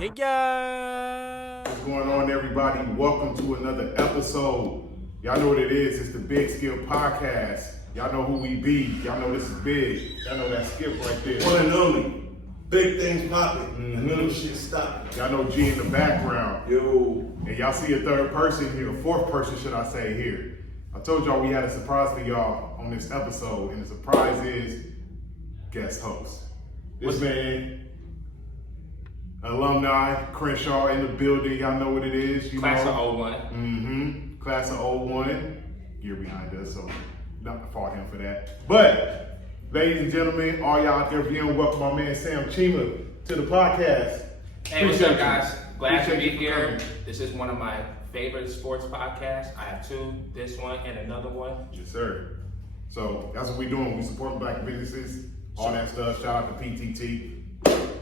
Hey guys! What's going on, everybody? Welcome to another episode. Y'all know what it is. It's the Big Skill Podcast. Y'all know who we be. Y'all know this is big. Y'all know that skip right there. One and only. Big things popping. And little shit stopping. Y'all know G in the background. Yo. And y'all see a third person here, a fourth person, should I say, here. I told y'all we had a surprise for y'all on this episode, and the surprise is guest host. This man, alumni, Crenshaw in the building. Y'all know what it is. Class of 01. Class of 01. Year behind us, so not fault him for that. But, ladies and gentlemen, all y'all out there viewing, welcome my man Sam Chima to the podcast. Hey, what's up, guys? Glad to Appreciate be you for here. coming. This is one of my favorite sports podcasts. I have two, this one and another one. Yes, sir. So that's what we're doing. We support black businesses, all that stuff. Shout out to PTT.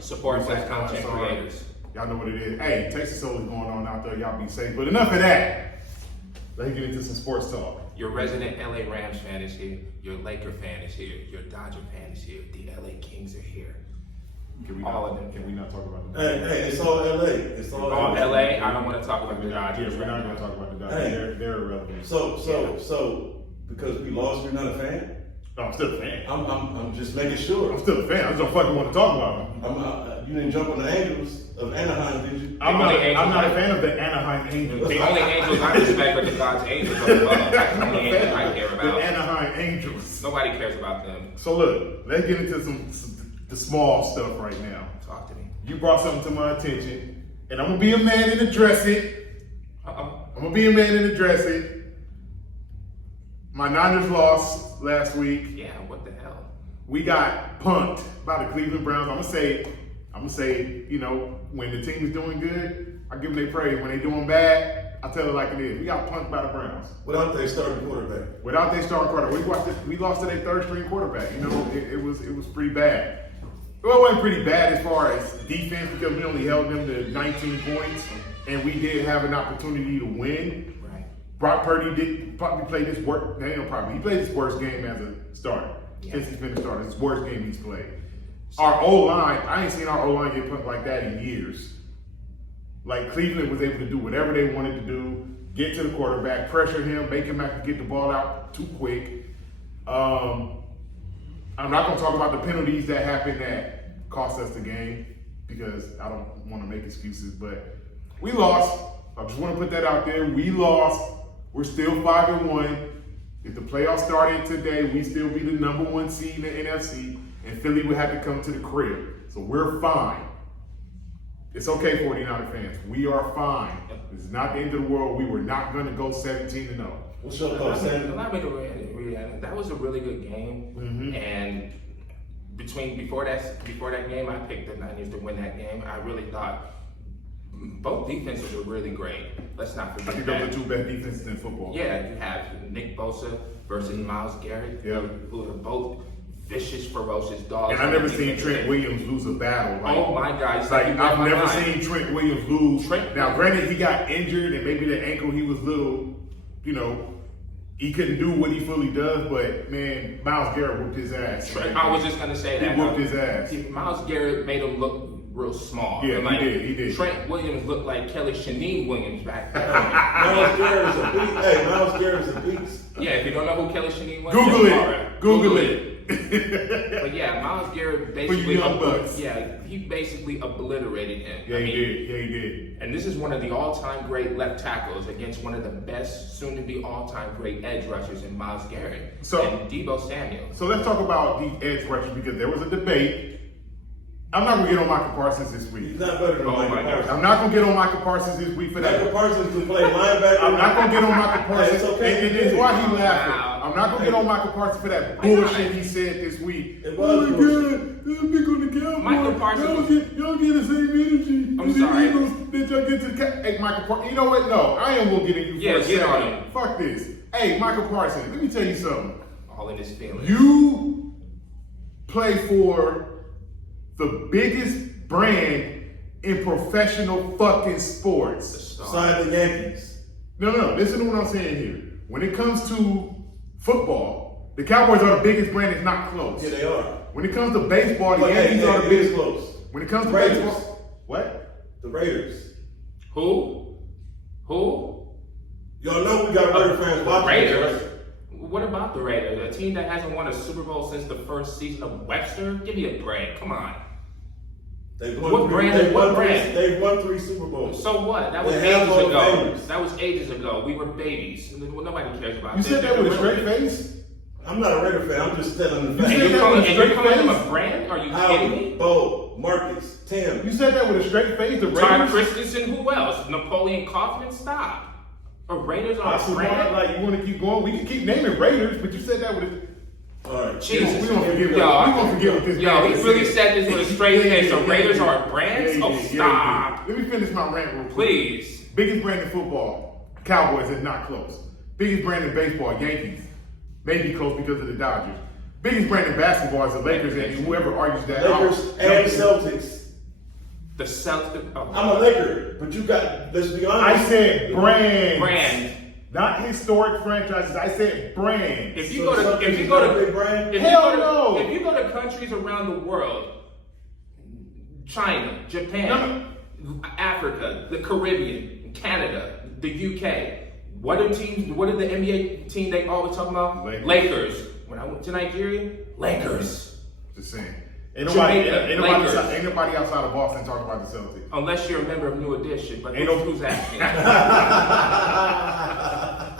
Support black content creators. Y'all know what it is. Hey, Texas Soul is going on out there. Y'all be safe. But enough of that. Let's get into some sports talk. Your resident LA Rams fan is here. Your Laker fan is here. Your Dodger fan is here. The LA Kings are here. All of them. Can we not talk about the Hey, it's all LA. It's all All LA. LA, I don't want to talk about the Dodgers. Yeah, we're not going to talk about the Dodgers. Hey. They're irrelevant. So, because we lost, you're not a fan? No, I'm still a fan. I'm just making sure. I'm still a fan. I just don't fucking want to talk about them. You didn't jump on the Angels of Anaheim, did you? I'm not a Angels fan of the Anaheim Angels. The only Angels I respect are the Dodgers Angels of the world. That's the only Angels I care The about. Anaheim Angels. Nobody cares about them. So look, let's get into the small stuff right now. Talk to me. You brought something to my attention, and I'm gonna be a man and address it. Uh-oh. I'm gonna be a man and address it. My Niners lost last week. Yeah, what the hell? We got punked by the Cleveland Browns. I'm gonna say, you know, when the team is doing good, I give them their praise. When they doing bad, I tell it like it is. We got punked by the Browns. Without their starting quarterback. Without their starting quarterback, we lost to their third string quarterback. You know, it was pretty bad. Well, it wasn't pretty bad as far as defense because we only held them to 19 points, and we did have an opportunity to win. Right. Brock Purdy did probably play this worst. He played his worst game as a starter since he's been a starter. His worst game he's played. Our O-line, I ain't seen our O-line get punked like that in years. Like Cleveland was able to do whatever they wanted to do, get to the quarterback, pressure him, make him have to get the ball out too quick. I'm not going to talk about the penalties that happened that cost us the game because I don't want to make excuses, but we lost. I just want to put that out there. We lost. We're still 5-1. If the playoffs started today, we still be the number one seed in the NFC, and Philly would have to come to the crib. So we're fine. It's okay, 49er fans. We are fine. This is not the end of the world. We were not going to go 17-0. What's your call, Sam? That was a really good game, and before that game, I picked the Niners to win that game. I really thought both defenses were really great. Let's not I forget think that. those are two best defenses in football. Yeah, you have Nick Bosa versus Myles Garrett, who are both vicious, ferocious dogs. And I've never seen Trent Williams lose a battle. Like, Oh my God! It's Like, you read I've my never mind. seen Trent Williams lose. Trent- Now, granted, he got injured and maybe the ankle, he was little, you know, he couldn't do what he fully does, but man, Myles Garrett whooped his ass. I was just gonna say that. He whooped his ass. Myles Garrett made him look real small. Yeah, And he did. Trent Williams looked like Kelly Shaneen Williams back then. Myles Garrett's a beast. Hey, Myles Garrett's a beast. Yeah, if you don't know who Kelly Shaneen Williams Google is, it. Google it. But yeah, Myles Garrett For you basically young bucks. he basically obliterated him. Yeah, he did. Yeah, he did. And this is one of the all-time great left tackles against one of the best, soon-to-be all-time great edge rushers in Myles Garrett and Deebo Samuel. So let's talk about the edge rushers because there was a debate. I'm not going to get on Michael Parsons this week. He's not better than Michael my God. Parsons. I'm not going to get on Michael Parsons this week for that. Michael Parsons can play linebacker. I'm not going to get on Michael Parsons. Hey, it's okay. And it's why he laughing. Wow. I'm not going to get on Michael Parsons for that bullshit he said this week. It was oh my God, they're big on the Cowboys. Michael Parsons Y'all get the same energy. I'm sorry. That y'all get to Hey, Michael Parsons. You know what? No, I am going to get in you for a get on second. him. Fuck this. Hey, Michael Parsons, let me tell you something. All in his feelings. You play for the biggest brand in professional fucking sports. Sign the Yankees. No. Listen to what I'm saying here. When it comes to football, the Cowboys are the biggest brand. It's not close. Yeah, they are. When it comes to baseball, the But Yankees are the it is biggest. close. When it comes to Raiders. baseball, what? The The Raiders. Who? Y'all know we got Raider fans watching. Raiders? Right? What about the Raiders? A team that hasn't won a Super Bowl since the first season of Webster? Give me a break. Come on. They've What brand? They've won 3 Super Bowls. So what? That was They have ages Hall of ago. Famers. That was ages ago. We were babies. Nobody cares about You this. said that with a straight face? I'm not a Raider fan. I'm just telling the You facts. said that with a straight calling them face? a brand? Are you kidding me? Bo, Marcus, Tim. You said that with a straight face? The Todd Raiders? Christensen, who else? Napoleon Kaufman, stop. Or Raiders are I a brand? like you want to keep going. We can keep naming Raiders, but you said that with a. All right. Jesus. We don't forget. We Yo, don't forget what this. Yo, man he just really said. said this with a straight face. So Yeah, Raiders yeah. are brands? Yeah, Oh, yeah, stop. Let me finish my rant real quick. Please. Biggest brand in football, Cowboys is not close. Biggest brand in baseball, Yankees. Maybe close because of the Dodgers. Biggest brand in basketball is the Lakers, and whoever argues that Lakers out, and Celtics. The Celtics. Oh. I'm a Laker, but you got, let's be honest. I said brand. Brand. Not historic franchises. I said brand. If you So go to, Celtics if you is go not a to, big brand? if Hell you go no. to, if you go to countries around the world, China, Japan, Africa, the Caribbean, Canada, the UK. What are teams? What are the NBA team they always talking about? Lakers. When I went to Nigeria, Lakers. Just saying. Ain't nobody, Jamaica, Lakers. ain't nobody outside of Boston talking about the Celtics. Unless you're a member of New Edition, but Ain't no- who's asking?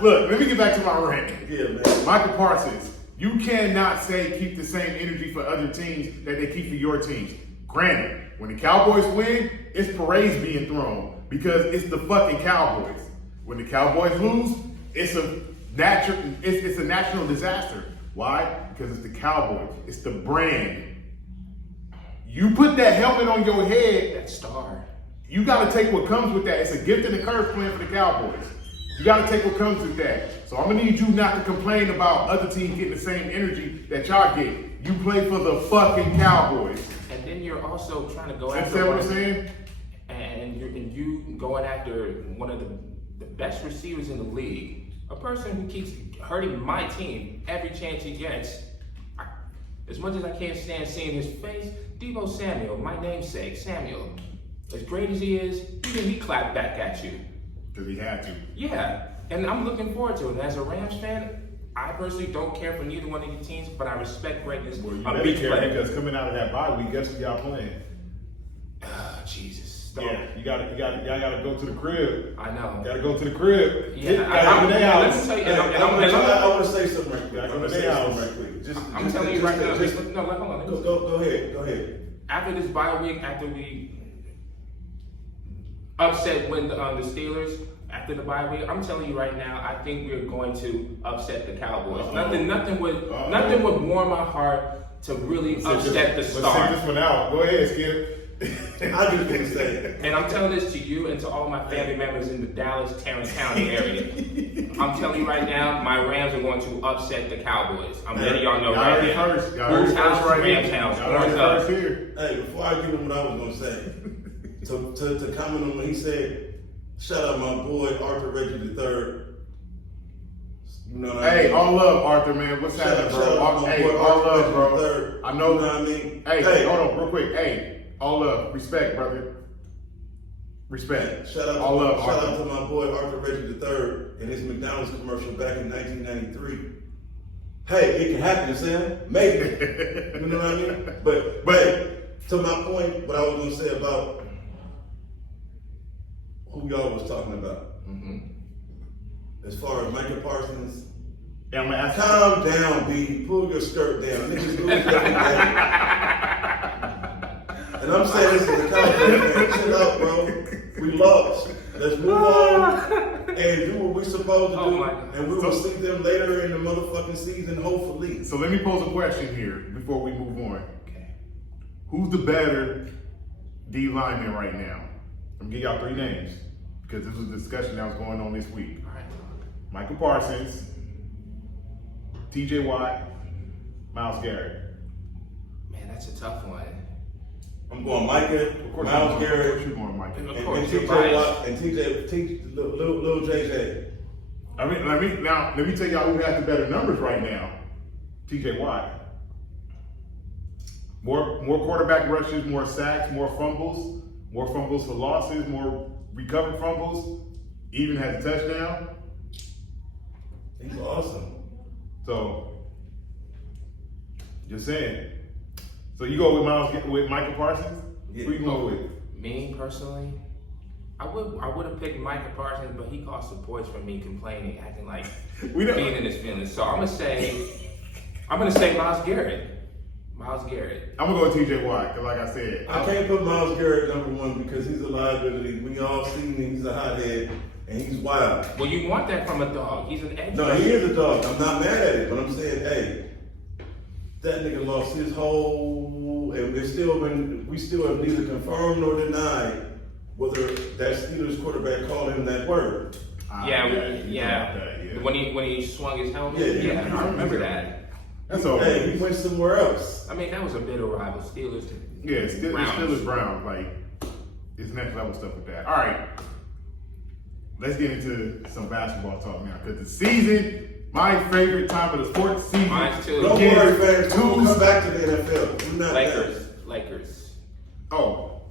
Look, let me get back to my rant. Yeah, man. Michael Parsons, you cannot say keep the same energy for other teams that they keep for your teams. Granted, when the Cowboys win, it's parades being thrown because it's the fucking Cowboys. When the Cowboys lose, it's a national disaster. Why? Because it's the Cowboys. It's the brand. You put that helmet on your head, That star. you got to take what comes with that. It's a gift and a curse playing for the Cowboys. You got to take what comes with that. So I'm gonna need you not to complain about other teams getting the same energy that y'all get. You play for the fucking Cowboys. And then you're also trying to go Understand after what one I'm saying? and you going after one of the best receivers in the league, a person who keeps hurting my team every chance he gets. As much as I can't stand seeing his face, Deebo Samuel, my namesake, Samuel, as great as he is, even he clapped back at you. Because he had to. Yeah, and I'm looking forward to it. And as a Rams fan, I personally don't care for neither one of your teams, but I respect greatness. Well, you on better beach care play. because coming out of that bye week, guess what y'all playing? Jesus. Stop. Yeah, y'all gotta go to the crib. I know. Gotta go to the crib. Yeah, Gotta go to their let house. me tell you, Hey, I want to say something right quick. Gotta I go want to to say their something house. right quick. Just, I'm just- telling you just- right now. just- No, hold on. Go ahead. After this bye week, after we upset when the Steelers, after the bye week, I'm telling you right now, I think we're going to upset the Cowboys. Uh-oh. Nothing would Uh-oh. warm my heart to really upset the Let's star. take this one out. Go ahead, Skip. I just want to say, And I'm telling this to you and to all my family members in the Dallas, Tarrant County area. I'm telling you right now, my Rams are going to upset the Cowboys. I'm letting y'all know Y'all right heard it now. first. Y'all heard Whose it house? first right Rams here. house. Y'all heard it Horns up. first here. hey, before I give him what I was going to say, to comment on what he said, shout out my boy Arthur Reggie III. You know what I mean? Hey, all love, Arthur, man. What's happening, Shout out bro? my Hey, boy all Arthur love, bro. Reggie III. I know. You know what I mean? Hey, hold on, real quick. Hey, all love, respect, brother. Respect. Shout out, all love, shout Arthur. out to my boy Arthur Reggie III and his McDonald's commercial back in 1993. Hey, it can happen, Sam. Maybe. You know what I mean? But to my point, what I was going to say about who y'all was talking about. Mm-hmm. As far as Michael Parsons, Yeah, I'm gonna ask calm down, B. Pull your skirt down. Niggas lose every day. And I'm saying this as a Cowboys fan. Chill out, bro. We lost. Let's move on and do what we're supposed to Oh do. my God. And we will see them later in the motherfucking season, hopefully. So let me pose a question here before we move on. Okay. Who's the better D lineman right now? I'm gonna give y'all 3 names because this was a discussion that was going on this week. All right. Michael Parsons, TJ Watt, Myles Garrett. Man, that's a tough one. I'm going Micah, Myles Garrett, you're going Micah. Of and course, you're TJ biased. Watt, and little JJ. Let me tell y'all who has the better numbers right now. TJ Watt. More quarterback rushes, more sacks, more fumbles, more fumbles for losses, more recovered fumbles, even had a touchdown. He's awesome. So, just saying. So you go with Michael Parsons? Yeah. Who you going with? Me personally, I would have picked Micah Parsons, but he caused some points for me complaining, acting like We don't- being in his feelings. So I'm gonna say Myles Garrett. Myles Garrett. I'm gonna go with TJ Watt, because like I said, I can't put Myles Garrett number one because he's a liability. We all seen him. He's a hothead and he's wild. Well, you want that from a dog. He's an edge. No, he is a dog. I'm not mad at it, but I'm saying, hey, that nigga lost his whole, and we still have neither confirmed nor denied whether that Steelers quarterback called him that word. Yeah. When he swung his helmet. Yeah, Yeah, I remember that. that's all. Hey, he went somewhere else. I mean, that was a bitter rival. Steelers. Yeah, it's still Browns. is Brown. Like, it's next level stuff with that. All right, let's get into some basketball talk now, because the season, my favorite time of the sports season. Mine too. Don't begins worry, fans. We'll come Tuesday. back to the NFL. We're not Lakers. Oh,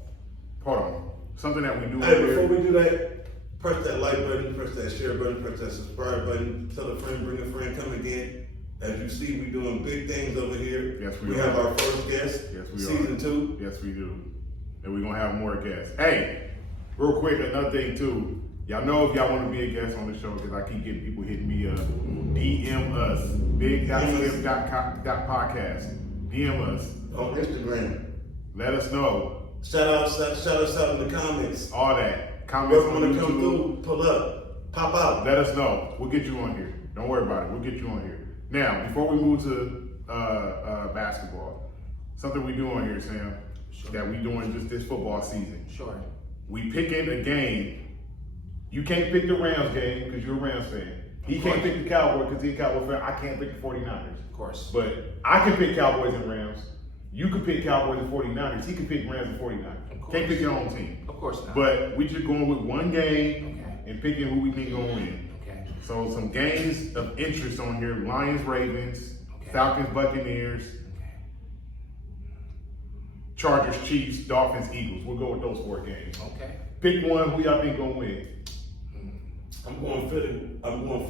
hold on. Something that we do Hey, over before here. we do that, press that like button, press that share button, press that subscribe button. Tell a friend, bring a friend, come again. As you see, we're doing big things over here. Yes, we We are. have our first guest. Yes, we Season are. 2. Yes, we do. And we're gonna have more guests. Hey, real quick, another thing too. Y'all know if y'all want to be a guest on the show, because I keep getting people hitting me up. DM us. Big.podcast. DM us. On Instagram. Let us know. Shout us out in the comments. All that. Comments Whoever on want to come YouTube. through, pull up, pop out. Let us know. We'll get you on here. Don't worry about it. We'll get you on here. Now, before we move to basketball, something we do on here, Sam, that we doing just this football season. Sure. We picking a game. You can't pick the Rams game because you're a Rams fan. He can't pick the Cowboys because he's a Cowboys fan. I can't pick the 49ers. Of course. But I can pick Cowboys and Rams. You can pick Cowboys and 49ers. He can pick Rams and 49ers. Of course. Can't pick your own team. Of course not. But we just going with one game Okay. and picking who we think gonna win. Okay. So some games of interest on here: Lions, Ravens, Okay. Falcons, Buccaneers, Okay. Chargers, Chiefs, Dolphins, Eagles. We'll go with those 4 games. Okay. Pick one. Who y'all think gonna win? I'm going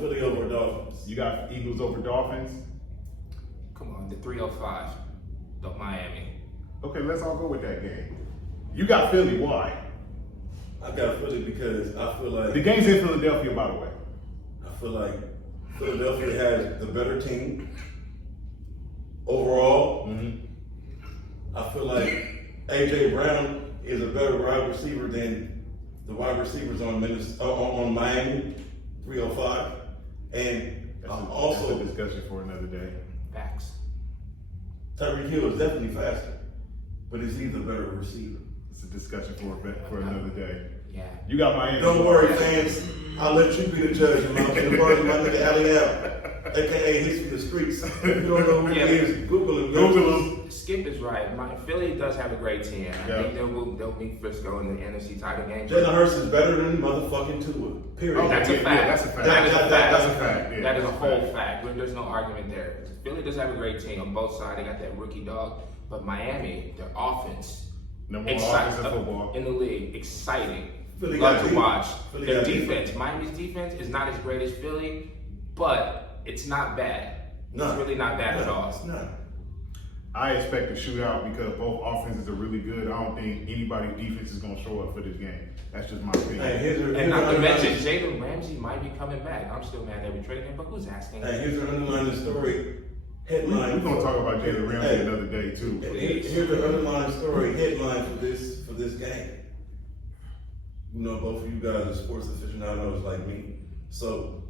Philly over Dolphins. You got Eagles over Dolphins. Come on, the 305. The Miami. Okay, let's all go with that game. You got Philly. Why? I got Philly because I feel like The game's in Philadelphia, by the way. I feel like Philadelphia has the better team overall. I feel like AJ Brown is a better wide receiver than the wide receivers on Miami, 305, and That's also a discussion for another day. Facts. Tyreek Hill is definitely faster, but is he the better receiver? It's a discussion for another day. Yeah. You got Miami. Don't worry, fans. I'll let you be the judge. I'm out to the party, my nigga Ali Al, aka Hits from the Streets. If you don't know who he is, Google him. Google them. Skip is right. Philly does have a great team. I Yeah. think they'll beat Frisco in the NFC title game. Jalen Hurts is better than motherfucking Tua. Period. Okay. That's a Yeah, fact. that's a fact. That is a fact. That's a fact. Yeah, That is a that's a whole fact. fact. There's no argument there. Philly does have a great team on both sides. They got that rookie dog, but Miami, their offense, Number one offensive football. in the league, exciting. Philly Love got to deep. watch. Philly Their got deep. defense, Miami's defense, is not as great as Philly, but it's not bad. No. It's really not bad at No, all. it's not. I expect a shootout because both offenses are really good. I don't think anybody's defense is going to show up for this game. That's just my opinion. Hey, here's And not to the mention, underlying- Jalen Ramsey might be coming back. I'm still mad that we traded him, but who's asking? Hey, here's the underlying story. Headline. We're going to talk about Jalen Ramsey Hey, another day too. Here's the underlying story. Headline for this game. You know, both of you guys are sports aficionados like me. So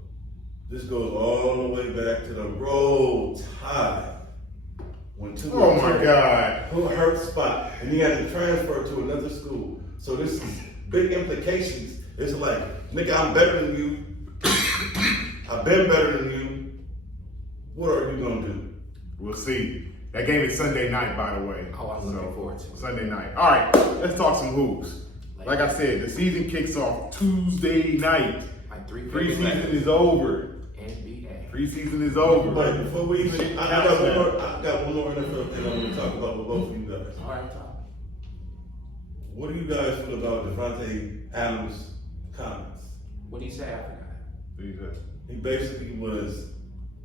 this goes all the way back to the Roll Tide. When Tua Oh my God. who hurt spot, and he had to transfer to another school. So this is big implications. It's like, nigga, I'm better than you. I've been better than you. What are you gonna do? We'll see. That game is Sunday night, by the way. Oh, I'm looking forward to it. Sunday night. All right, let's talk some hoops. Like I said, the season kicks off Tuesday night. My three Preseason is over. NBA. Preseason is over. But before we even, I got one more NFL thing I want to talk about with both of you guys. All right, Tom. What do you guys feel about Devontae Adams' comments? What did he say? I forgot. He basically was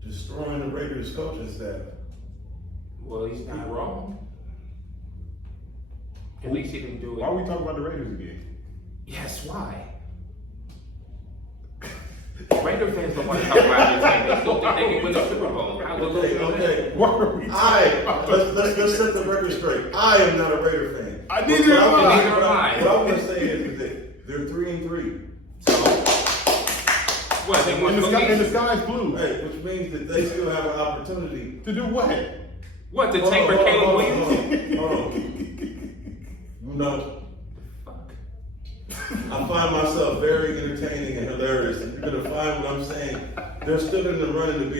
destroying the Raiders coaching staff. Well, he's not wrong. At least he didn't do it. Why are we talking about the Raiders again? Yes, why? Raider fans don't want to talk about their team. They still think they can win the Super Bowl. Okay. Why are we talking about the Let's set the record straight. I am not a Raider fan. Neither am I. Neither am I. What I want to say is that they're 3-3. So, what? They want And to the sky's blue. Right, which means that they still have an opportunity. To do what? What? To take for Caleb Williams? Hold on. You know, I find myself very entertaining and hilarious. And you're going to find what I'm saying. They're still in the running to be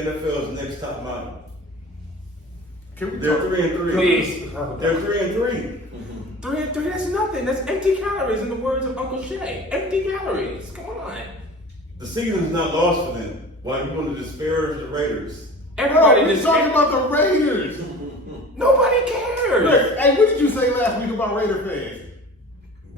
NFL's next top model. They're 3-3. Please. They're 3-3. 3-3, that's nothing. That's empty calories in the words of Uncle Shay. Empty calories. Come on. The season's not lost for them. Why you want to disparage the Raiders? Everybody We're just talking about the Raiders. Nobody cares. Look, hey, what did you say last week about Raider fans?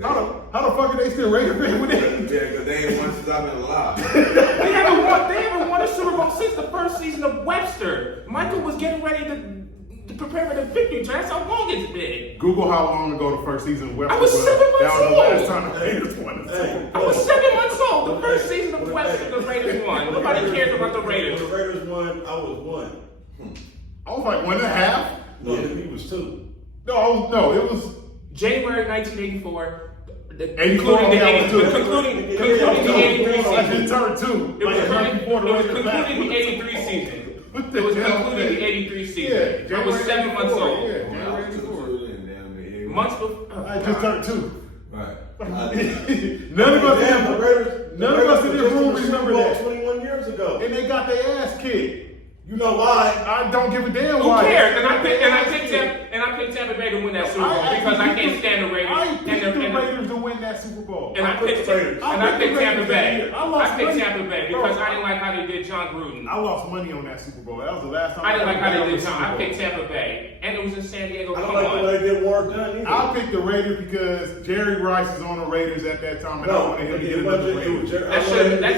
How the fuck are they still Raider fans with that? Yeah, because they ain't won since I've been alive. They haven't won a Super Bowl since the first season of Webster. Michael was getting ready to prepare for the victory tour. That's how long it's been. Google how long ago the first season of Webster I was 7 months That was the old. last time the Raiders won the Super Bowl. I was 7 months old. The first season of Webster, the Raiders won. Nobody cares about the Raiders. When the Raiders won, I was 1. I was like 1.5. No, he was 2. No, it was January 1984. 84. Concluding the I 83 season. just turned 2. It was concluding the 83 season. What It the was hell? concluding the 83 season. Yeah, I was 7 months old. Yeah, When I January was 84. 2, Months before. I just turned 2. Right. None of us Damn, the Raiders. None of us in this room remember that. 21 years ago. And they got their ass kicked. You know why? I don't give a damn Who why. cares? And I picked Tampa Bay to win that Super Bowl because I can't stand the Raiders. I picked the Raiders to win that Super Bowl. And I picked Raiders. Tampa Bay. I I picked money. Tampa Bay because I didn't like how they did John Gruden. I lost money on that Super Bowl. That was the last time I didn't like how they won did the John. Super I Bowl. picked Tampa Bay, and it was in San Diego. I Come don't like the on. way they work done either. I picked the Raiders because Jerry Rice is on the Raiders at that time, and I wanted him to get another ring. That's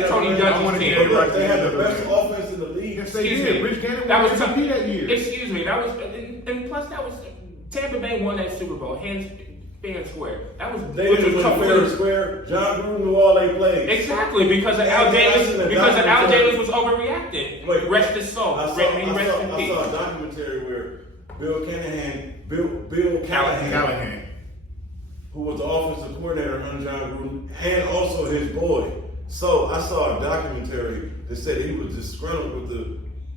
Tony Dungy's team. They had the best offense in the league. Yes, they Excuse did. me. Rich Gannon That won was MVP that year. Excuse me. That was, and plus that was Tampa Bay won that Super Bowl hands fair and square. That was They which didn't was win tough fair and wins. square. John Gruden knew all they played. Exactly because of Al Davis. Because of Al Davis was overreacting. Wait. Rest his soul. I Rest in saw a peace. documentary where Bill Callahan. who was the offensive coordinator under John Gruden, and also his boy. So I saw a documentary that said he was disgruntled with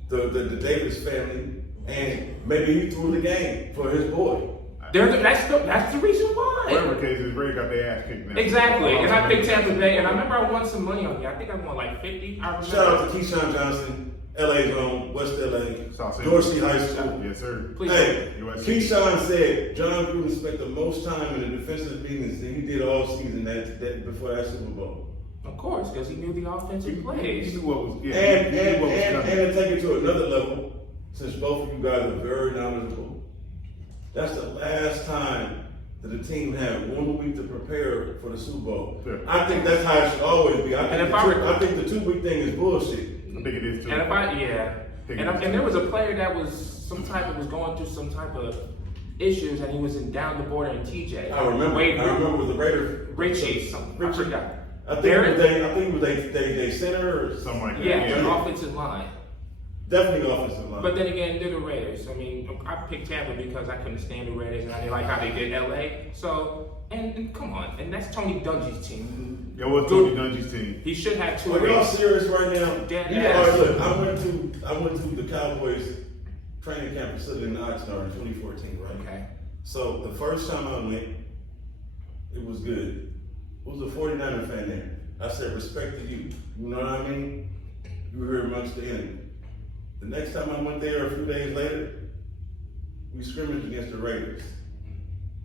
the Davis family, and maybe he threw the game for his boy. That's the reason why. Whatever the case is, Ray got their ass kicked now. Exactly. And I picked Tampa Bay, and I remember I won some money on you. I think I won like 50. I remember. Shout out to Keyshawn Johnson, LA's own, West LA, South City. Dorsey High School. Yes, sir. Please. Hey, USC. Keyshawn said John Gruden spent the most time in the defensive meetings than he did all season that before that Super Bowl. Of course, because he knew the offensive He plays. knew what was, yeah, And he knew what was and coming. to take it to another level, since both of you guys are very knowledgeable, that's the last time that the team had 1 week to prepare for the Super Bowl. Sure. I think that's how it should always be. I think And I think the 2 week thing is bullshit. I think it is too. And and there was a player that was going through some type of issues, and he was down the border in TJ. I remember with the Raiders. Richie, something. I forgot. I think it was they center or Something like that. Yeah, an offensive line. definitely offensive line. But then again, they're the Raiders. I mean, I picked Tampa because I couldn't stand the Raiders, and I didn't like how they did LA. So, and come on, and that's Tony Dungy's team. Yeah, what's Tony Dungy's team? He should have 2 Are y'all rings. serious right now? Dead All ass. right, look, I went to the Cowboys training camp facility in Oxnard in 2014, right? Okay. So the first time I went, it was good. There was a 49er fan there. I said, respect to you. You know what I mean? You were here amongst the enemy. The next time I went there a few days later, we scrimmaged against the Raiders.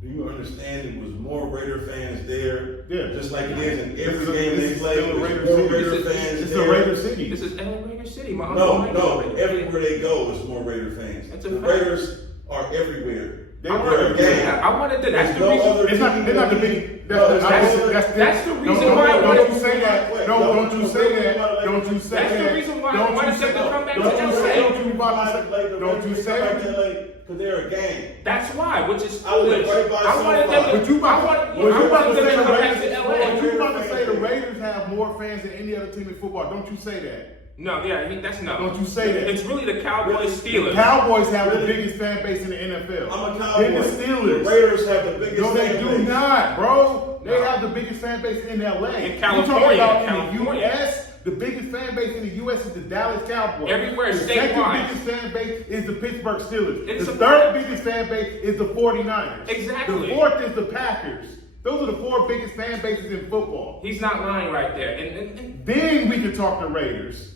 Do you understand it was more Raider fans there? Yeah. Just like it is in every This is game this they is play. still a There's Raider more city. Raider This is- fans It's there. a Raider City. This is LA Raider City. My uncle No, Mike no. Raider. Everywhere they go, it's more Raider fans. That's a The fact. Raiders are everywhere. They were a game. I wanted to. That's There's the no reason. other It's not. team They're not the in big. No, that's the reason why I Don't wanted you to say that? Wait, No, no, don't you say that? Don't you say that? That's the reason why I Don't wanted you them say to come back to Don't you say? LA. Don't you about to say? Don't you say? Because they're a game. That's why, which is I went foolish. right by I wanted them to. But you I about wanted to them say to the come back to Raiders? LA. But you about to say the Raiders have more fans than any other team in football? Don't you say that? No, yeah, that's no. Don't you say that? It's really the Cowboys, The Steelers. Cowboys have the biggest fan base in the NFL. I'm a Cowboy. Then the Steelers. The Raiders have the biggest No, they fan do base. not, bro. They No. have the biggest fan base in LA. In California, You talking about California. in the US? The biggest fan base in the US is the Dallas Cowboys. Everywhere, the statewide. second biggest fan base is the Pittsburgh Steelers. It's the a third fact. biggest fan base is the 49ers. Exactly. The fourth is the Packers. Those are the four biggest fan bases in football. He's not lying right there. And Then we can talk the Raiders.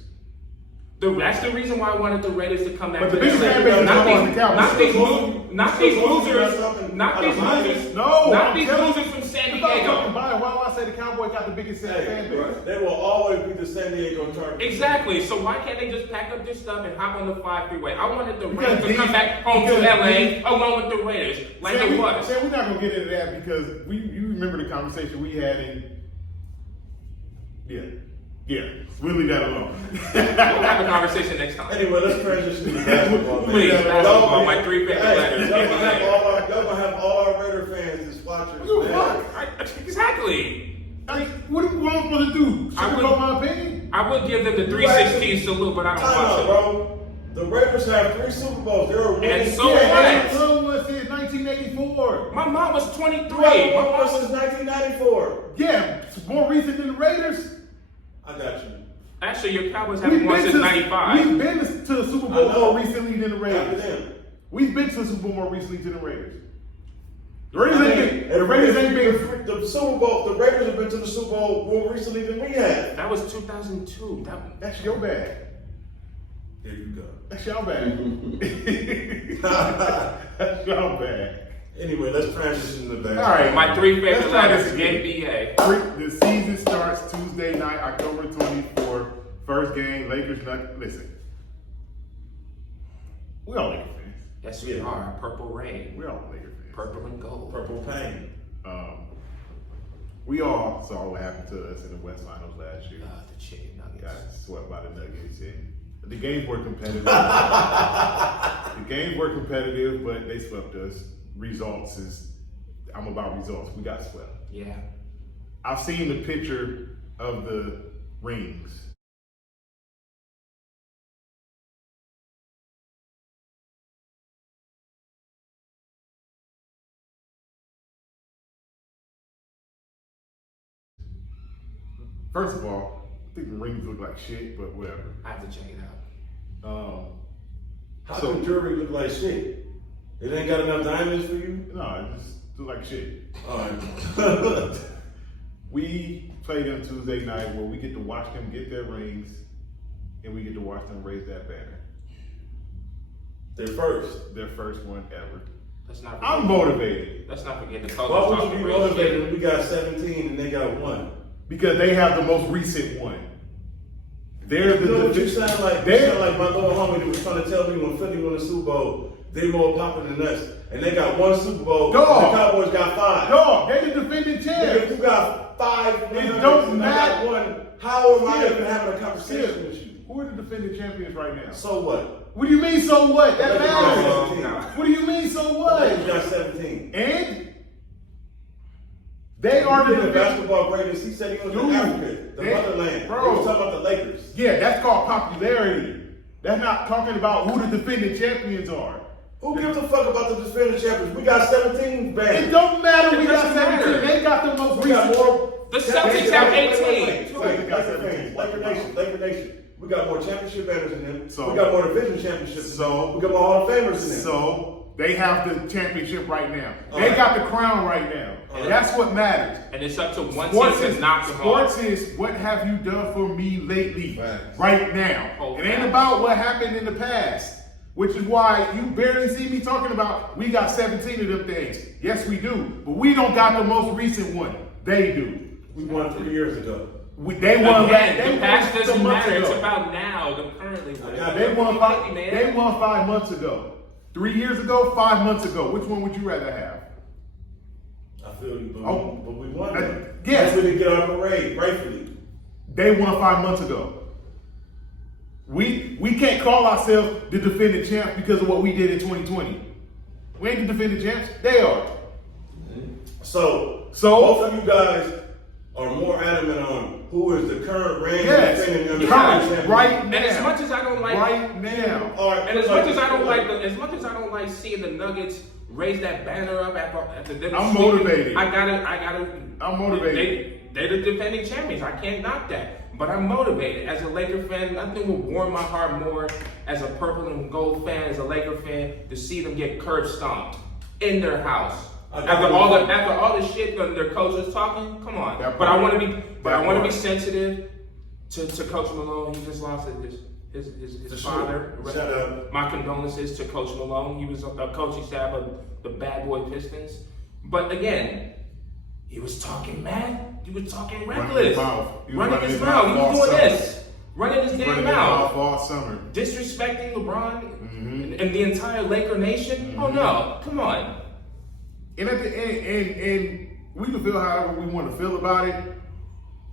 that's the reason why I wanted the Raiders to come back But to the biggest LA. fan base is Not the these, Cowboys. not these, not these Still losers, something not out these of mind. losers, No, not I'm these telling losers you. from San If I'm talking Diego. about it, why do I say the Cowboys got the biggest fan Hey, base? they will always be the San Diego Chargers. Exactly. So why can't they just pack up their stuff and hop on the 5 freeway? I wanted the Because Raiders to come these- back home to because LA along with the Raiders, like Sam, it was. Sam, we're not gonna get into that because you remember the conversation we had in. Yeah, we'll leave that alone. We'll have a conversation next time. Anyway, let's transition to basketball. man. Please, basketball, Y'all- my three favorite hey, letters. Y'all gonna have all our Raider fans as watchers. man. Exactly. Like, what am I supposed to do? I would- Sugarcoat my opinion? I would give them the You 316 salute, but I don't Time watch out, it. bro. The Raiders have 3 Super Bowls. They're a winning And so team. what? Yeah, the other one since 1984. My mom was 23. Right, My one mom since was, 1994. Yeah, it's more recent than the Raiders. I got you. actually, your Cowboys haven't won since We've 95. been to the Super I Bowl know. more recently than the After Raiders. them. We've been to the Super Bowl more recently than the Raiders. The Raiders ain't been. The Super Bowl. The Raiders have been to the Super Bowl more recently than we have. That was 2002. That's your bad. There you go. That's your bad. That's your bad. Anyway, let's transition to All basketball. right. My 3 favorite Let's try letters this is again. NBA. The season starts Tuesday night, October 24th. First game, Lakers. Listen, we all Lakers fans. Yes, we are. Purple Rain. We all Lakers fans. Purple and gold. Purple pain. We all saw what happened to us in the West Finals last year. The chicken nuggets. Got swept by the Nuggets, and the games were competitive. But they swept us. Results is, I'm about results. We got swept. Yeah. I've seen the picture of the rings. First of all, I think the rings look like shit, but whatever. I have to check it out. How So- can jewelry look like shit? It ain't got enough diamonds for you? No, it just look like shit. Alright. We play them Tuesday night where we get to watch them get their rings and we get to watch them raise that banner. They're first. Their first one ever. Let's not forget. I'm motivated Let's not forget the colors. Why would talking you be real motivated shit. when we got 17 and they got 1? because they have the most recent one. They're You know what you the sound like? You sound like my little homie that was trying to tell me when Philly won the Super Bowl, they more popular than us. And they got 1 Super Bowl, Dog. and the Cowboys got 5. dog. They the defending Nigga, champ. if you got 5, It don't and I got matter. 1, how am I Still. even having a conversation with you? Who are the defending champions right now? So what? What do you mean? So what? That Lakers matters. got 17. What do you mean? So Lakers what? got 17. And they are You the think defending. basketball greatness. He said he went Dude, to Africa, the they- motherland. bro. He was talking about the Lakers. Yeah, that's called popularity. That's not talking about who the defending champions are. Who gives a fuck about the defending champions? We got 17 It banned. don't matter. We It got doesn't 17. matter. They got the most We got recent. more. The Celtics have 18. Laker Nation. We got more championship banners than them. So- We got more division championships. So- we got more Hall of Famers than them. So they have the championship right now. All They right. got the crown right now. All right. That's what matters. And it's up to one Sports team is, to knock them off. sports is what have you done for me lately, Facts. right now. Oh, It ain't facts. about what happened in the past, which is why you barely see me talking about we got 17 of them things. Yes, we do, but we don't got the most recent one. They do. We won 3 years ago. They won Again, they the past won some doesn't months matter. It's ago. about now, the currently. got They won Lately, five. man. They won 5 months ago. 3 years ago, 5 months ago? Which one would you rather have? I feel you, Oh. but we won that. Yes. We didn't get our parade, rightfully. They won 5 months ago. We can't call ourselves the defending champs because of what we did in 2020. We ain't the defending champs. They are. So both of you guys are more adamant on who is the current reigning defending yes, champion. right now. And as much as I don't like right now. All right, And as much as I don't like seeing the Nuggets raise that banner up after them, I'm motivated. I gotta. I'm motivated. They're the defending champions. I can't knock that. But I'm motivated. As a Laker fan, nothing will warm my heart more as a purple and gold fan, as a Laker fan, to see them get curb stomped in their house. After all the shit that their coach was talking, come on. But I want to be sensitive to Coach Malone. He just lost his father. Shout out. My condolences to Coach Malone. He was a coaching staff of the Bad Boy Pistons. But again, he was talking mad. He was talking reckless. Running his mouth. He was doing this. Running his damn mouth. All summer. Disrespecting LeBron and the entire Laker nation. Oh no, come on. And at the end, and we can feel however we want to feel about it.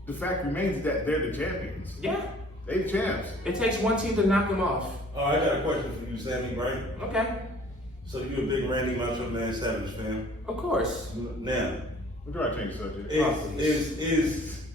The fact remains that they're the champions. Yeah. They the champs. It takes one team to knock them off. All right, I got a question for you, Sammy, right? Okay. So you a big Randy Macho Man Savage fan? Of course. Now, We're trying to change the subject.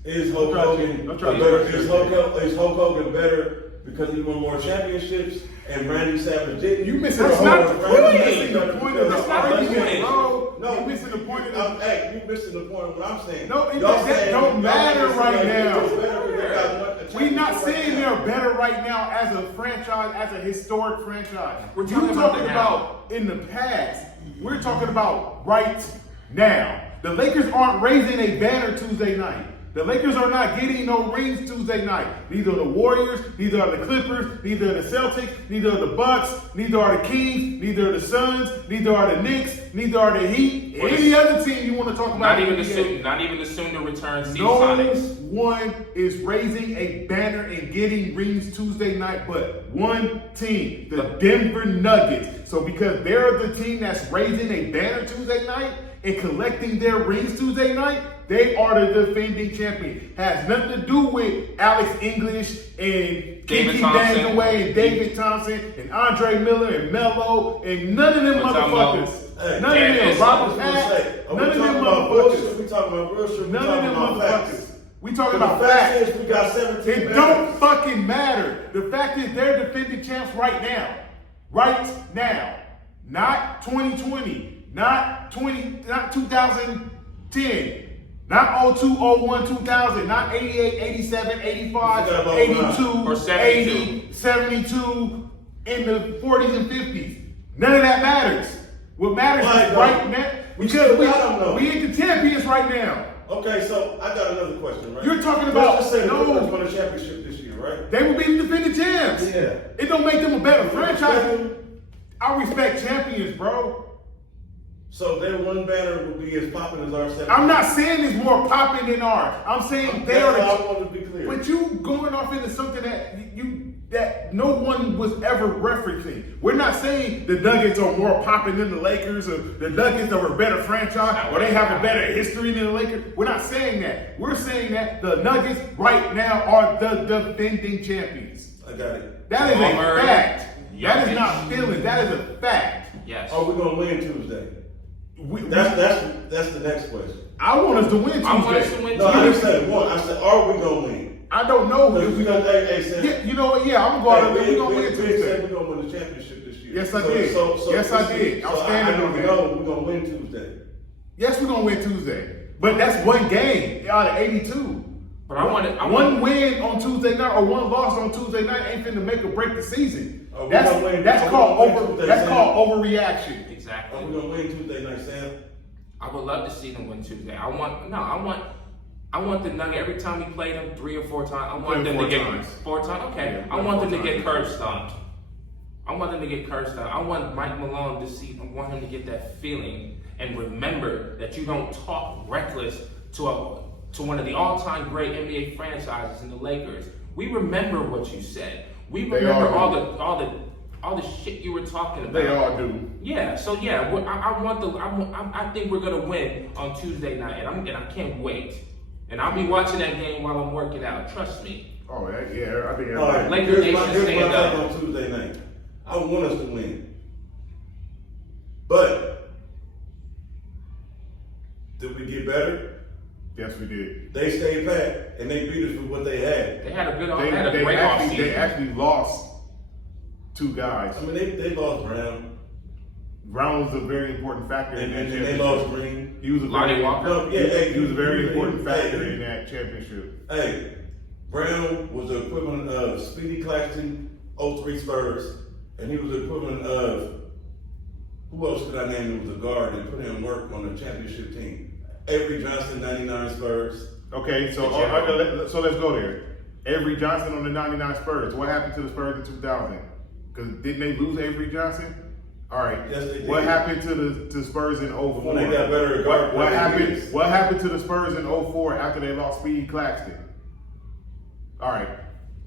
is Hulk Hogan is Hulk Hogan better because he won more championships and Randy Savage didn't? You missing That's the not whole the point. point. You're missing the point of That's the not the argument, point. bro. No, you're missing the point of the. Hey, you missing the point of what I'm saying. No, it Y'all that saying- don't y'all matter saying right like now. it's better because they got one- a We're not championship saying right now. they're better right now as a franchise, as a historic franchise. We're You're talking about talking the about in the past. We're talking about right now. The Lakers aren't raising a banner Tuesday night. The Lakers are not getting no rings Tuesday night. Neither are the Warriors, neither are the Clippers, neither are the Celtics, neither are the Bucks, neither are the Kings, neither are the Suns, neither are the Knicks, neither are the Heat. Or Any other team you want to talk about. Not even in NBA. the soon to return Sea No Sonics. one is raising a banner and getting rings Tuesday night, but one team, the Denver Nuggets. So because they're the team that's raising a banner Tuesday night and collecting their rings Tuesday night, they are the defending champion. Has nothing to do with Alex English and David Kiki Thompson. Dangaway and David Thompson and Andre Miller and Melo and none of them Mutombo. motherfuckers. Hey, None of them. Daniels. Robert Are we Pat. talking None of them about bullshit? motherfuckers. We talking about real shit? We None of talking them about motherfuckers. facts. We talking The about fact facts. is we got 17 It banners. don't fucking matter. The fact is they're defending champs right now. Right now. Not 2020. Not 2010. Not 02, 01, 2000. Not 88, 87, 85, You got 82, Or 72. 80, 72, in the 40s and 50s. None of that matters. What matters Why is don't? right now. We Because still got 'em, though. we ain't the champions right now. Okay, so I got another question, right? You're talking about- Let's just say the no. Clippers won a championship this year, right? They will be the defending champs. Yeah. It don't make them a better franchise. I respect champions, bro. So their one banner will be as popping as our 7. I'm not saying it's more popping than ours. I'm saying they That's are. all I want to be clear. But you going off into something that no one was ever referencing. We're not saying the Nuggets are more popping than the Lakers, or the Nuggets are a better franchise, or they have a better history than the Lakers. We're not saying that. We're saying that the Nuggets right now are the defending champions. I got it. That is Jamal a Murray, fact. That is Jokic. not feeling. That is a fact. Yes. Are we gonna win Tuesday? That's the next question. I want us to win Tuesday. I want us to win No, I didn't Tuesday. say one. I said, are we gonna win? I don't know. Because we gonna, hey, Sam. Yeah, you know what? Yeah, I'm going to go out there. We're going to win said Tuesday. we're gonna win the championship this year. Yes, I did. Yes, I did. I'm standing on that. No, we're gonna win Tuesday. Yes, we're going to win Tuesday. But that's one game out of 82. But I want One win on Tuesday night or one loss on Tuesday night ain't finna make or break the season. Oh, we That's gonna win- that's we called gonna win over. Tuesday, That's Sam. called overreaction. Exactly. Are we gonna win Tuesday night, Sam? I would love to see them win Tuesday. I want the Nugget every time we play them 3 or 4 times. I want them to get 4 times. Okay. Yeah, I want them to 4 get times. curb stomped. I want them to get curb stomped. I want Mike Malone to see. I want him to get that feeling and remember that you don't talk reckless to one of the all-time great NBA franchises in the Lakers. We remember what you said. We They remember are all the all the shit you were talking about. They all do. Yeah, so yeah, I think we're gonna win on Tuesday night, and I can't wait. And I'll be watching that game while I'm working out. Trust me. Oh yeah, I think All right, everybody. Laker here's my Nation stand up. take on Tuesday night. I want us to win. But did we get better? Yes, we did. They stayed pat and they beat us with what they had. They had a good, They great offseason. they actually lost 2 guys. I mean, they lost Brown Brown was a very important factor in and that they championship. lost Green. He was a Lonnie very, Walker. No, yeah, hey, he was a very important factor hey, in that championship. Hey, Brown was the equivalent of Speedy Claxton, 03 Spurs, and he was the equivalent of, who else could I name that was a guard and put in work on the championship team? Avery Johnson, 99 Spurs. Okay, so so let's go there. Avery Johnson on the 99 Spurs. What happened to the Spurs in 2000? Because didn't they lose Avery Johnson? All right. Yes, they did. What happened to the Spurs in 04? When they got better at guard What play happened? years. What happened to the Spurs in 04 after they lost Speedy Claxton? All right.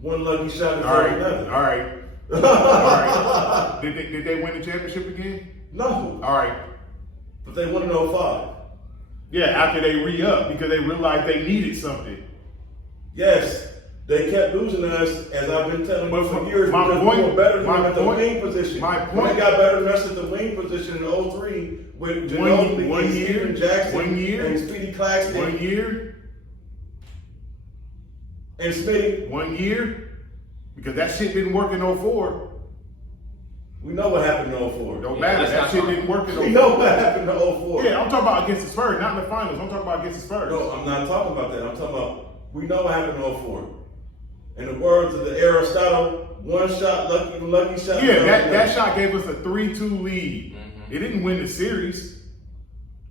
One lucky shot is All right. nothing. All right. All right. Did they win the championship again? No, All right. but they won in 05. Yeah, after they re-up because they realized they needed something. Yes, they kept losing us, as I've been telling you But for years, my because point- we were better than my them at the point- wing position. my When point- they got better than us at the wing position in 03 with Ginobili one and year, Stephen Jackson 1 year, and Speedy Claxton 1 year, and Smitty. 1 year, because that shit didn't work in 04. We know what happened in 04. Don't Yeah, matter. let's That not shit talk- didn't work in 04. We know what happened in 04. Yeah, I'm talking about against the Spurs, not in the finals. I'm talking about against the Spurs. No, I'm not talking about that. I'm talking about we know what happened in 04. In the words of the Aristotle, one shot, lucky shot. Yeah, that shot gave us a 3-2 lead. It didn't win the series.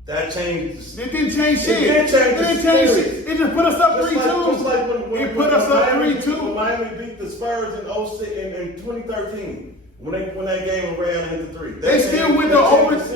That changed. It didn't change shit. did change the It didn't change series. shit. It just put us up 3-2. Just like when It put us up Miami- 3-2. When Miami beat the Spurs in 06 in 2013. When they won that game and Ray Allen hit the 3. They still went to overtime.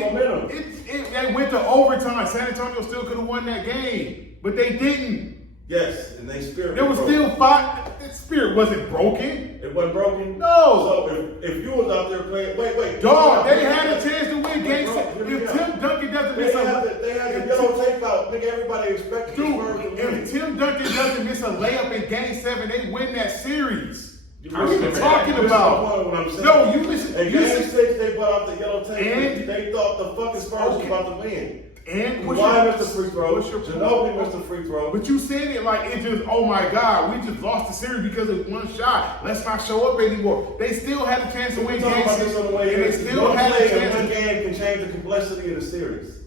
Momentum. They went to overtime. San Antonio still could have won that game, but they didn't. Yes, and they spirit. There was broke. still 5. The spirit wasn't broken. It wasn't broken. No. So if you was out there playing, wait. Dog, they had a chance to win game Bro, 6. hear me If out. Tim Duncan doesn't They miss had the if yellow tape out. Nigga, everybody expected the Spurs to Dude, win. if Tim Duncan doesn't miss a layup in game 7, they win that series. You What are you listen, talking you listen about? to what I'm saying. No, you listen. In You game listen. 6, they brought out the yellow tape. And- They thought the fucking Spurs was Okay. about to win. And Why missed the free throw? What's your point? Ginobili missed the free throw. But you said it like it just, oh my God, we just lost the series because of one shot. Let's not show up anymore. They still had a chance to We win talking game about 6. this on the way And they in. still One had a play in one chance. game can change the complexity of the series.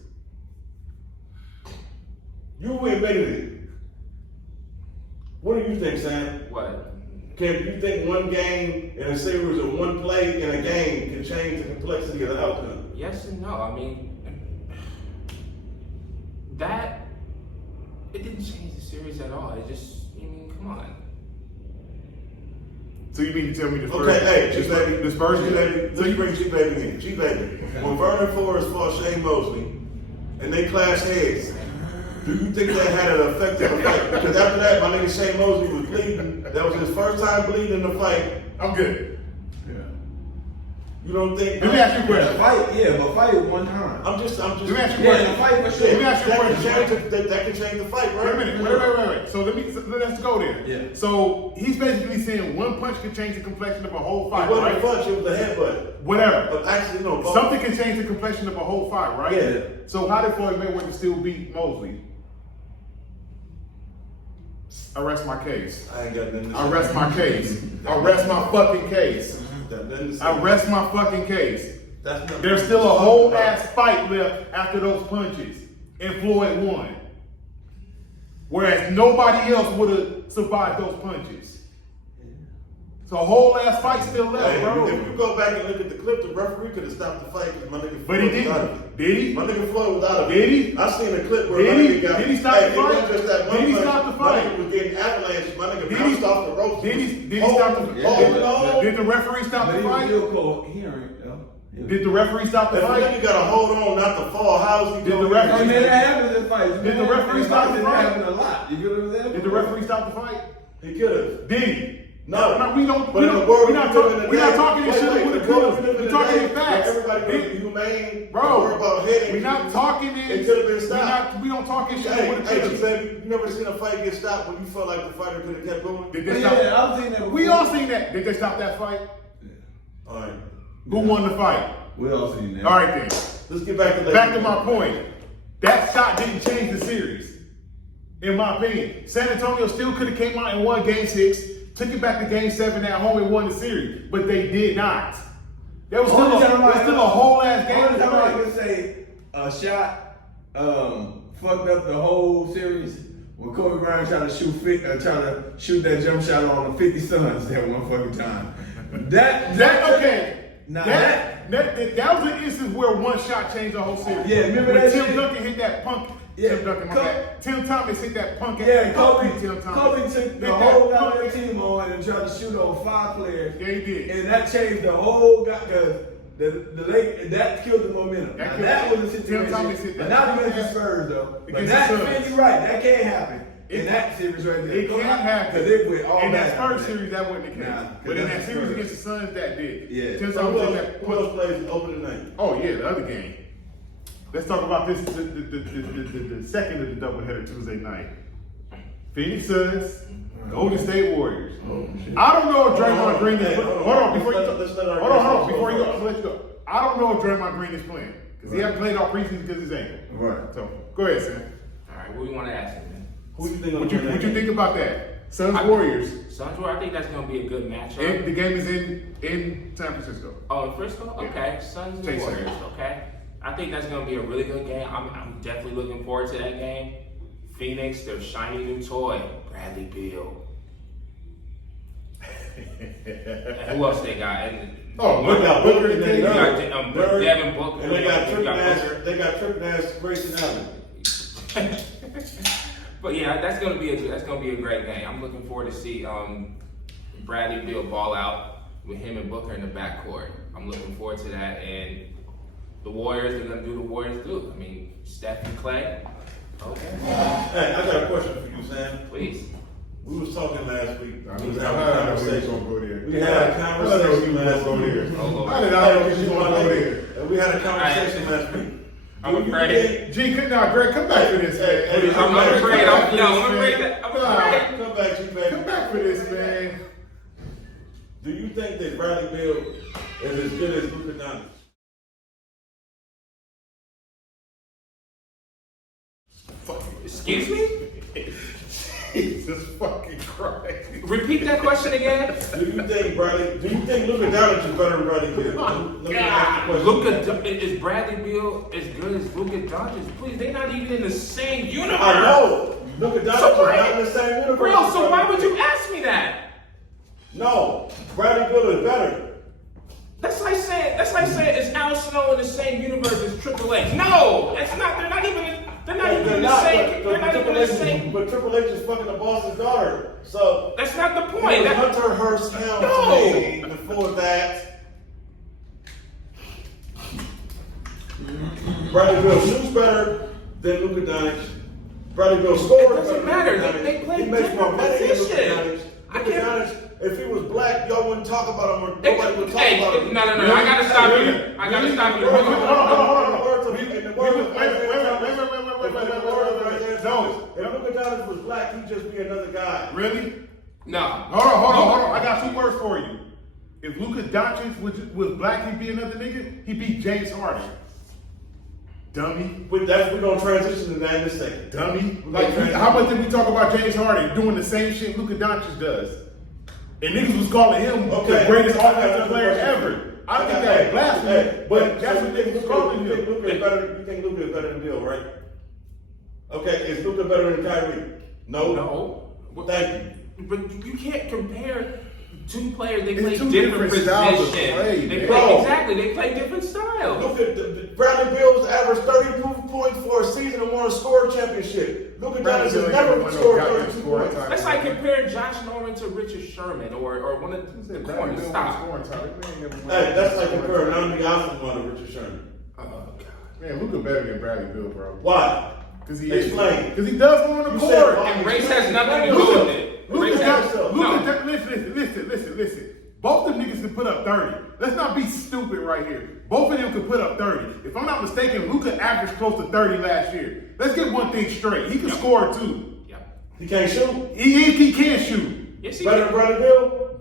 You admitted it. What do you think, Sam? What? Can you think one game in a series or one play in a game can change the complexity of the outcome? Yes and no. I mean, that it didn't change the series at all. It just, I mean, come on. So you mean to tell me the Spurs? Okay, hey, G-Baby. The Spurs? G-Baby. Let's bring G-Baby in. G-Baby. When Vernon Forrest fought Shane Mosley and they clashed heads, do you think that had an effect on the fight? Because after that, my nigga Shane Mosley was bleeding. That was his first time bleeding in the fight. I'm good. Yeah. You don't think? Let me ask you a The question. fight, yeah, but fight one time. I'm just. Let me ask you a Yeah, question. the fight for sure. Let me ask you a That can question. change that can change the fight, right? Wait a minute. Wait. So let's go there. Yeah. So he's basically saying one punch can change the complexion of a whole It fight, wasn't right? a punch, it was a headbutt. Whatever. Actually, no. both. Something can change the complexion of a whole fight, right? Yeah. So how did Floyd Mayweather still beat Mosley? I rest my case. I ain't got nothing to say. I rest my case. I rest my fucking case. Got nothing to say. I rest my fucking case. That's not- There's still a whole ass fight left after those punches, and Floyd won. Whereas nobody else would have survived those punches. So a whole ass fight still left, Hey, bro. if you go back and look at the clip, the referee could have stopped the fight because my nigga But Floyd he was out of didn't. it. Did he? My nigga Floyd was out of it. Did he? I seen a clip where Did my he? nigga got. Did he stop Hey, the it fight? wasn't just that one Did he punch. stop the My fight? nigga was getting avalanche. My nigga Did bounced he? off the ropes. Did he stop the Hold Did the referee stop But the he was fight? still coherent, yo. Did the referee stop the If a fight? nigga gotta hold on not to fall, how's he Did doing the referee- I mean, that happens in fights. Did the referee stop the It fight? happens a lot. You get what I'm saying? Did the referee stop the fight? He could have. Did he? No, we don't. But in the world, We're not talking this shit with the could. We're talking in facts. Everybody goes to humane. Bro, worry about head we're not talking it. It could have been stopped. We don't talk in shit Hey, with the could. baby, you never seen a fight get stopped when you felt like the fighter could have kept going? Did they stop? Yeah, I've seen that. We all seen that. Did they stop that fight? All right. Who won the fight? We all seen that. All right then. Let's get back to Back to my point. That shot didn't change the series, in my opinion. San Antonio still could have came out and won Game 6, took it back to Game 7 at home and won the series, but they did not. There was still a whole ass game. Only time I can say a shot fucked up the whole series when Kobe Bryant trying to shoot that jump shot on the 50 Suns that one fucking time. That was an instance where one shot changed the whole series. Yeah, remember when that Tim shit? Duncan hit that punk. Yeah, Tim Duncan, my bad. Tim Thomas hit that punk. Yeah, Kobe Kobe took the whole goddamn team on and tried to shoot on 5 players. Yeah, he did. And that changed the whole goddamn. That killed the momentum. That was a situation. Tim Thomas hit that. And not against the Spurs though. But Against that, the Suns. you're right. That can't happen in that series right there. It can't happen. Because it went all in that back. Spurs series, that wasn't the case. Nah, but in that that's series Spurs. against the Suns, that did. Yeah. Tim So Thomas hit that who else plays opening night? Oh yeah, the other game. Let's talk about this. The second of the doubleheader Tuesday night. Phoenix Suns, Golden State Warriors. I don't know if Draymond Green is. Hold on, before you go. I'll let you go. I don't know if Draymond Green is playing because he hasn't played all preseason because of his ankle. Right. So go ahead, Sam. All right, what do you want to ask him, man? Who do you think? What you think about that? Suns Warriors. Suns Warriors, I think that's going to be a good matchup. And the game is in San Francisco. Oh, in Frisco? Okay. Suns and Chase Warriors, Center. okay. I think that's going to be a really good game. I'm definitely looking forward to that game. Phoenix, their shiny new toy, Bradley Beal. And who else they got? And They got Booker and they got Devin Booker. And they got tripping ass Grayson Allen. But yeah, that's gonna be a great game. I'm looking forward to see Bradley Beal ball out with him and Booker in the backcourt. I'm looking forward to that, and the Warriors are gonna do the Warriors do. I mean, Steph and Clay. Okay. Hey, I got a question for you, Sam. Please. We was talking last week. I We was was having a conversation. go there. We had a conversation last week. How did I know you was gonna go there? And we had a conversation last week. I'm afraid. G, Greg, come back for this, man. I'm afraid. I'm afraid. Come back, G, baby. Come back for this, man. Do you think that Bradley Beal is as good as Luka Doncic? Excuse me? Jesus fucking Christ. Repeat that question again. Do you think Luka Doncic is better than Bradley Beal? Let me ask you a question. Is Bradley Beal as good as Luka Doncic? Please, they're not even in the same universe. I know. Luka Doncic So is not in the same universe. Bro, so why would you ask me that? No, Bradley Beal is better. That's like saying is Al Snow in the same universe as Triple H? No, it's not. They're not even in the same. They're not even in the same. But Triple H is fucking the boss's daughter. So That's not the it point. was Hunter Hearst Helms No. to me before that. Bradley Beal shoots better than Luka Doncic. Bradley Beal scores It doesn't better than matter. Luka Doncic. They play He makes more different money than Luka positions. Doncic. I Luka can't- Doncic, if he was black, y'all wouldn't talk about him or nobody would talk Hey, about him. no. I gotta stop you. I gotta stop you. Hold on. No, if Luka Doncic was black, he'd just be another guy. Really? No. Hold on. I got 2 words for you. If Luka Doncic was black, he'd be another nigga. He'd be James Harden. Dummy. But we're gonna transition to that in a second. Dummy. Like, how much did we talk about James Harden doing the same shit Luka Doncic does? And niggas was calling him the greatest offensive player ever. I think that was blasphemy, but that's what niggas was calling You him. think Luka is better than Bill, right? Okay, is Luka better than Kyrie? No. No. Thank you. But you can't compare two players. They It's play two different different styles of positions. play, They man. play exactly. They play different styles. Look at Bradley Beal's averaged 30 points for a season and won a score championship. Luka Doncic has never scored 32 points. That's like comparing Josh Norman to Richard Sherman or one of the corners. Stop. Hey, that's like comparing Andy Osborne to Richard Sherman. Oh God. Man, Luka better than Bradley Beal, bro. Why? Because he Explain. Because he does go on the You said court. why? And race has nothing to do with it. Listen. Both of them niggas can put up 30. Let's not be stupid right here. Both of them can put up 30. If I'm not mistaken, Luka averaged close to 30 last year. Let's get one thing straight. He can score too. Yep. He can't shoot. He can shoot. Yes, he Better can. than Bradley Beal?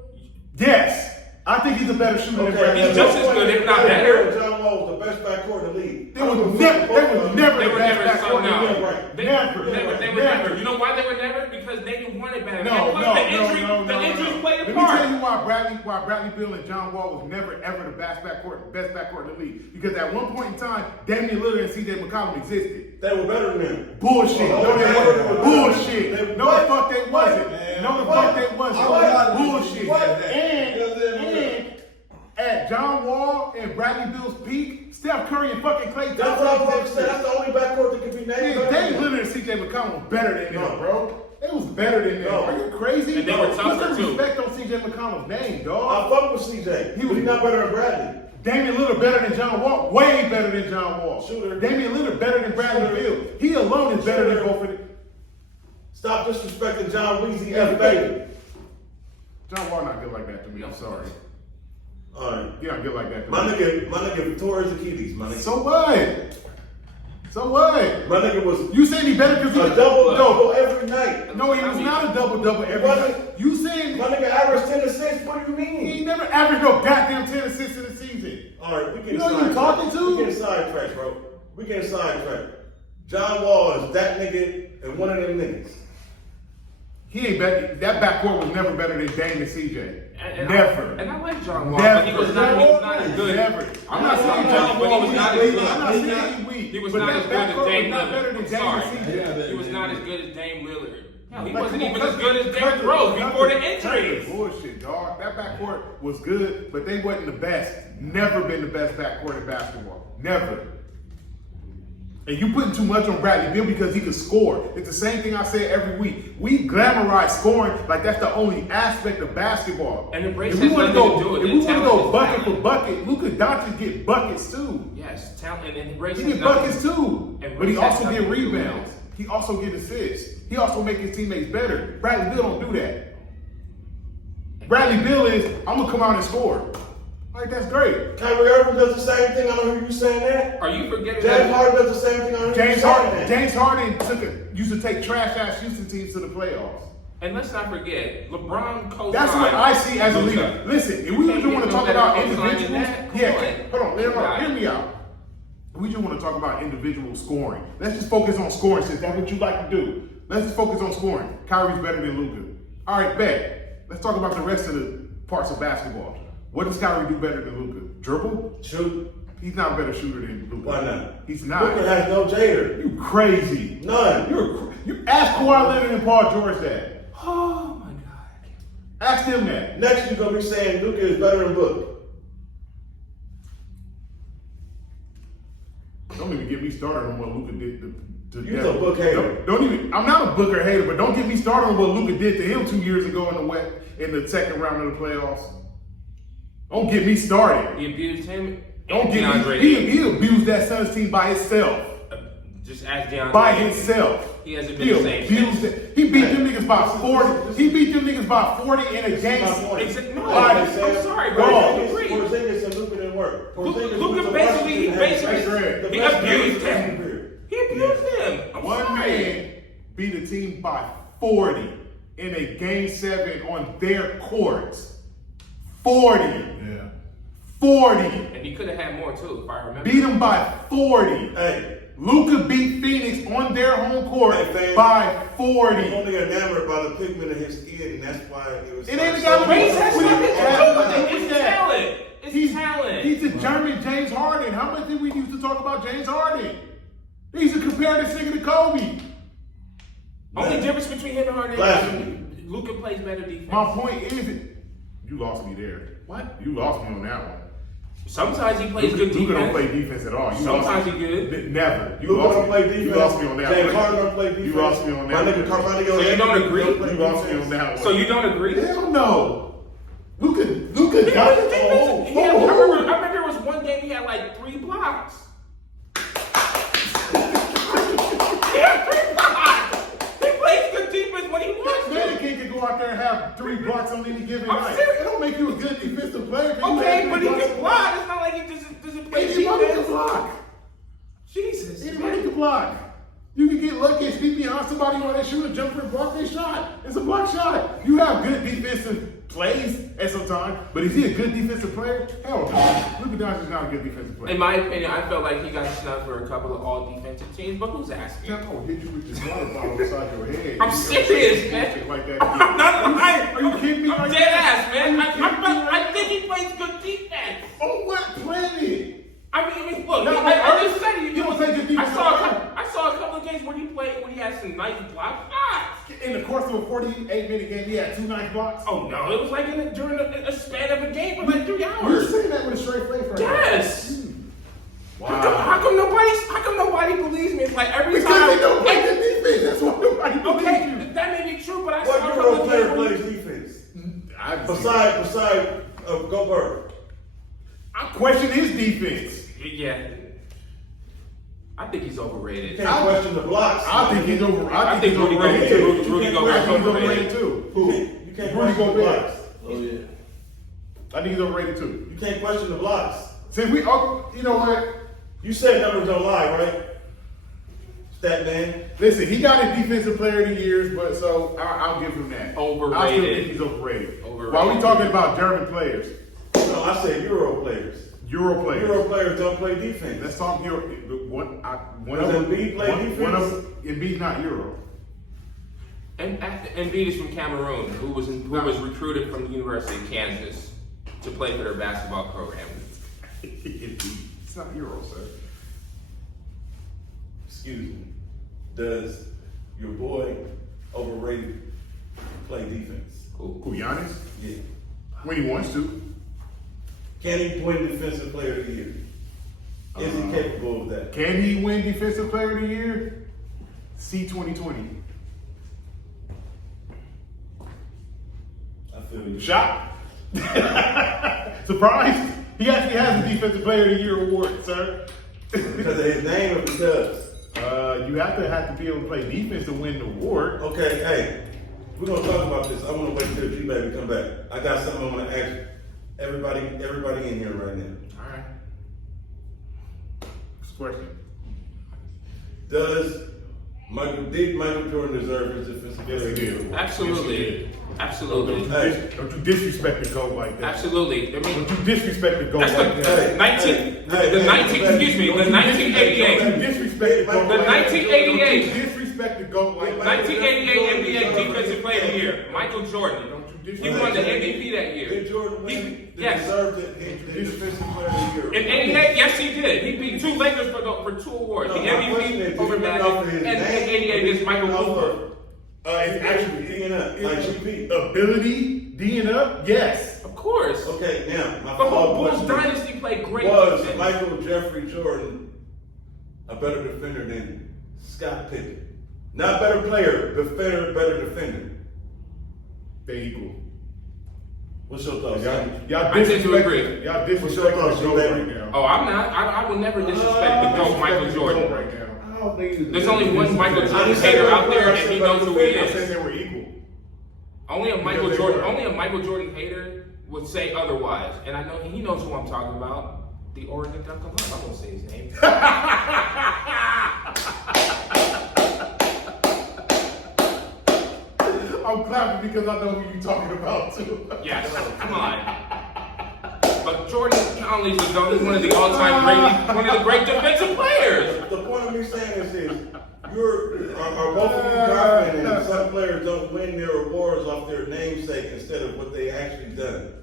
Yes. I think he's a better shooter than Okay, Bradley He's Beal. just as good, if not better. and John Wall was the best backcourt in the league. They was never They were never best so backcourt. no. right. They Never. were never. You know why they were never? Because they didn't want it better. No. The injuries played a Let me part. tell you why Bradley Beal and John Wall was never ever the best backcourt in the league. Because at one point in time, Damian Lillard and CJ McCollum existed. They were better than him. Bullshit. No, they weren't. Bullshit. No, the fuck they wasn't. No, the fuck they wasn't. Bullshit. And at John Wall and Bradley Beal's peak, Steph Curry and fucking Klay Thompson. That's what I'm fucking saying. That's the only backcourt that can be named. Yeah, Damian Lillard and CJ McCollum was better than them, bro. They was better than them. No. Are you crazy? And they were tougher, Put some too. respect on CJ McCollum's name, I dog. fuck with CJ. He was not better than Bradley. Damian Lillard better than John Wall. Way better than John Wall. Shooter. Damian Lillard better than Bradley Shooter. Beal. He alone is better than Shooter. both of them. Stop disrespecting John Weezy F. Baby. John Wall not good like that to me. I'm sorry. Alright. He not good like that to My me. nigga tore his Achilles, my nigga. So what? So what? My nigga was You saying he better because he a double every night. No, he was not a double every What? night. You saying My nigga averaged 10 assists. What do you he mean? never averaged no goddamn 10 assists in the season. Alright, we You getting know who you talking to? We getting sidetracked, bro. We getting sidetracked. John Wall is that nigga and one of them niggas. He ain't better. That backcourt was never better than Dame and CJ. And Never. I like John Wall, Never. but he was not as good. Never. I'm not I saying like John but Wall he was was not weak. as good. I'm not saying he weak. He was But not that as good as backcourt was Dame not better Lillard. than I'm Dame sorry. and CJ. He was not as good as Dame Lillard. Hell, he Like, wasn't come even on, as good as cut Derrick the- Rose cut before the cut injuries. Bullshit, dog. That backcourt was good, but they wasn't the best. Never been the best backcourt in basketball. Never. And you putting too much on Bradley Beal because he could score. It's the same thing I say every week. We glamorize scoring like that's the only aspect of basketball. And the race if we has want to nothing go, to do with if it. we want to Talent go is bucket talent. for bucket, Luka Doncic get buckets too. Yes, talent and race He has get nothing- buckets too. and But he race has also nothing get to do with rebounds. it. He also get assists. He also make his teammates better. Bradley Beal don't do that. Bradley Beal is, I'm gonna come out and score. Like that's great. Kyrie Irving does the same thing. I don't hear you saying that. Are you forgetting James that? Harden does the same thing. I don't hear you James saying Harden, that. James Harden used to take trash ass Houston teams to the playoffs. And let's not forget, LeBron co-signed. That's what I see as a Luka. leader. Listen, if we Can't just get want to no talk better about co-signing than individuals, that. Come yeah, on. hold on, Right. hear me out. We just want to talk about individual scoring. Let's just focus on scoring since that's what you like to do. Let's just focus on scoring. Kyrie's better than Luka. All right, bet. Let's talk about the rest of the parts of basketball. What does Kyrie do better than Luka? Dribble? Shoot. He's not a better shooter than Luka. Why not? He's not. Luka has no jader. You crazy. None. You ask Kawhi Leonard and Paul George that. Oh my God. Ask them that. Next, you're gonna be saying Luka is better than Book. Don't even get me started on what Luka did to You're Denver. a Book hater. Don't even. I'm not a Booker hater, but don't get me started on what Luka did to him 2 years ago in the second round of the playoffs. Don't get me started. He abused him. Don't and get DeAndre. me. He abused that Suns team by himself. Just ask DeAndre. By himself. He hasn't been the same abused since. it. He beat them niggas by 40. He beat them niggas by 40 in a game. my point. No, Why? I'm sorry, bro. I Dog. agree. Porzingis and Luka didn't work. Luka basically, he abused him. He abused him. I'm One sorry. man beat a team by 40 in a game 7 on their courts. 40. Yeah. 40. And he could have had more too, if I remember. Beat them by 40. Hey, Luka beat Phoenix on their home court Hey, fam. by he's 40. only enamored by the pigment of his skin, and that's why it was. It ain't so- got Race has What do you nothing to have? do with What it. is It's that? talent. It's talent. He's a German James Harden. How much did we used to talk about James Harden? They used to compare this nigga to Kobe. Only difference between him and Harden Blasphemy. is Luka plays better defense. My point is, you lost me there. What? You lost me on that one. Sometimes he plays good Luka don't defense. play defense at all. You Sometimes lost me. he good. Never. You Luka lost don't me. play defense. You lost me on that James one. Harden don't play defense. You lost me on that My nigga one. Carvalho. So you don't agree? You lost me on that one. So you don't agree? Hell no. Luka He got plays defense. He had- I oh. remember there was one game he had like 3 blocks. He had 3 blocks. He plays good defense when he wants Man, to. the kid can go out there 3 blocks on any given I'm night. serious. It don't make you a good defensive player. Okay, but he can block. It's not like he doesn't play Anybody can defense. block. Jesus. Anybody can block. You can get lucky and sneak behind somebody while they shoot a jumper and block their shot. It's a block shot. You have good defensive plays at some time, but is he a good defensive player? Hell no. Luka Doncic is not a good defensive player. In my opinion, I felt like he got snubbed for a couple of all defensive teams, but who's asking? I'm gonna hit you with this water bottle beside your head. I'm serious, man. Like that I'm not lying. Are you kidding me? I'm dead ass, man. I think he plays good defense. On what planet? I mean, look, No, I just said it. you don't play good defense. I saw a couple of games where he had some nice block shots. In the course of a 48-minute game, he had 2 nice blocks. Oh no, it was like during a span of a game for like 3 You're hours. saying that with a straight face right Yes. now. How come nobody believes me? It's like every Because time. they don't play good defense. That's why nobody believes Okay, you. that may be true, but I saw a What couple Euro of player games where plays defense? Besides, Beside Gobert. I question his defense. Yeah. I think he's overrated. Can't question the blocks. I think he's over. I think Rudy overrated Gobert- too. Rudy I Gobert's think he's overrated. overrated too. Who? You can't Rudy question the Gobert. blocks. Oh yeah. I think he's overrated too. You can't question the blocks. Since you know what? You said numbers don't lie, right? Stat man. Listen, he got his defensive player of the year, but so I'll give him that. I still Overrated. think he's overrated. Overrated. While we talking about German players, No, I said Euro players. Euro players. Euro players don't play defense. Let's talk Euro. One Does of them. Embiid play One of defense? them. Embiid's not Euro. And Embiid is from Cameroon, who was recruited from the University of Kansas to play for their basketball program. It's not Euro, sir. Excuse me. Does your boy overrated play defense? Who, Giannis? Yeah. When he wants to. Can he win defensive player of the year? Is he capable of that? Can he win Defensive Player of the Year? See 2020. I feel you. Shot. Surprise! He actually has a Defensive Player of the Year award, sir. Because of his name or because? You have to be able to play defense to win the award. Okay, hey, we're gonna talk about this. I wanna wait till G-Baby come back. I got something I wanna ask everybody in here right now. All right. Next question. Did Michael Jordan deserve his defensive Yes, player he of the year did. award? Absolutely. Absolutely. Hey. Don't you disrespect the GOAT like that. Absolutely. I mean, Don't you disrespect the GOAT that's like that. the 1988. Don't you disrespect the GOAT The like that. 1988. Don't you disrespect the GOAT like that. 1988 NBA Defensive Player of the Year, Michael Jordan. He won the MVP that year. Did Jordan win? Yes. Deserved the defensive player of the year? In '88, yes, he did. He beat 2 Lakers for 2 awards. No, The my question MVP is, over did he Magic, win off of his and in name, '88 against Michael Cooper. It's actually D'ing up, like GP. ability, D'ing up, yes. Of course. Okay, now my The whole follow-up Bulls question dynasty played great was defense. Michael Jeffrey Jordan a better defender than Scott Pippen? Not better player, better defender. They equal. What's your thoughts? Y'all I tend to disrespect. agree. Y'all What's your disrespect thoughts, the GOAT baby? right now. Oh, I'm not. I would never disrespect the GOAT Michael Disrespect the Jordan. GOAT right now. I don't think There's only one Michael I Jordan didn't say hater better out there, player, I and said he better knows who he I said is. they were equal. Only a Because Michael they Jordan, were. only a Michael Jordan hater would say otherwise, and I know he knows who I'm talking about. The Oregon Duck. I won't say his name. I'm clapping because I know who you're talking about too. Yes, come on. But Jordan Conley's one of the all-time great, one of the great defensive players. The point of me saying this is, are both of you confident that some players don't win their awards off their namesake instead of what they actually done?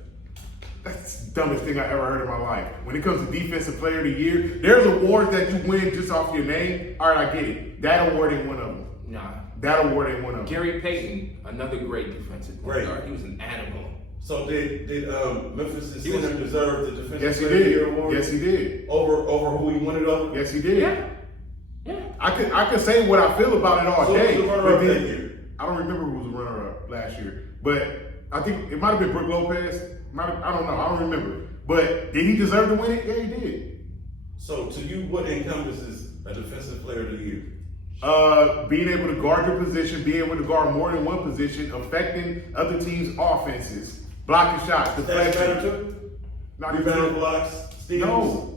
That's the dumbest thing I ever heard in my life. When it comes to Defensive Player of the Year, there's awards that you win just off your name. All right, I get it. That award ain't one of them. Nah. That award ain't one of them. Gary Payton, another great defensive Great. player. He was an animal. So did Memphis' He was- center deserve the defensive Yes, he player of the year did. award? Yes, he did. Over who he won it over? Yes, he did. Yeah. Yeah. I could say what I feel about it all So who day. was the runner-up but then- that year? I don't remember who was the runner-up last year, but I think it might have been Brook Lopez. I don't know. I don't remember. But did he deserve to win it? Yeah, he did. So to you, what encompasses a defensive player of the year? Being able to guard your position, being able to guard more than one position, affecting other teams' offenses, blocking shots, That's better deflecting. too. Not Rebound even blocks, steals. no.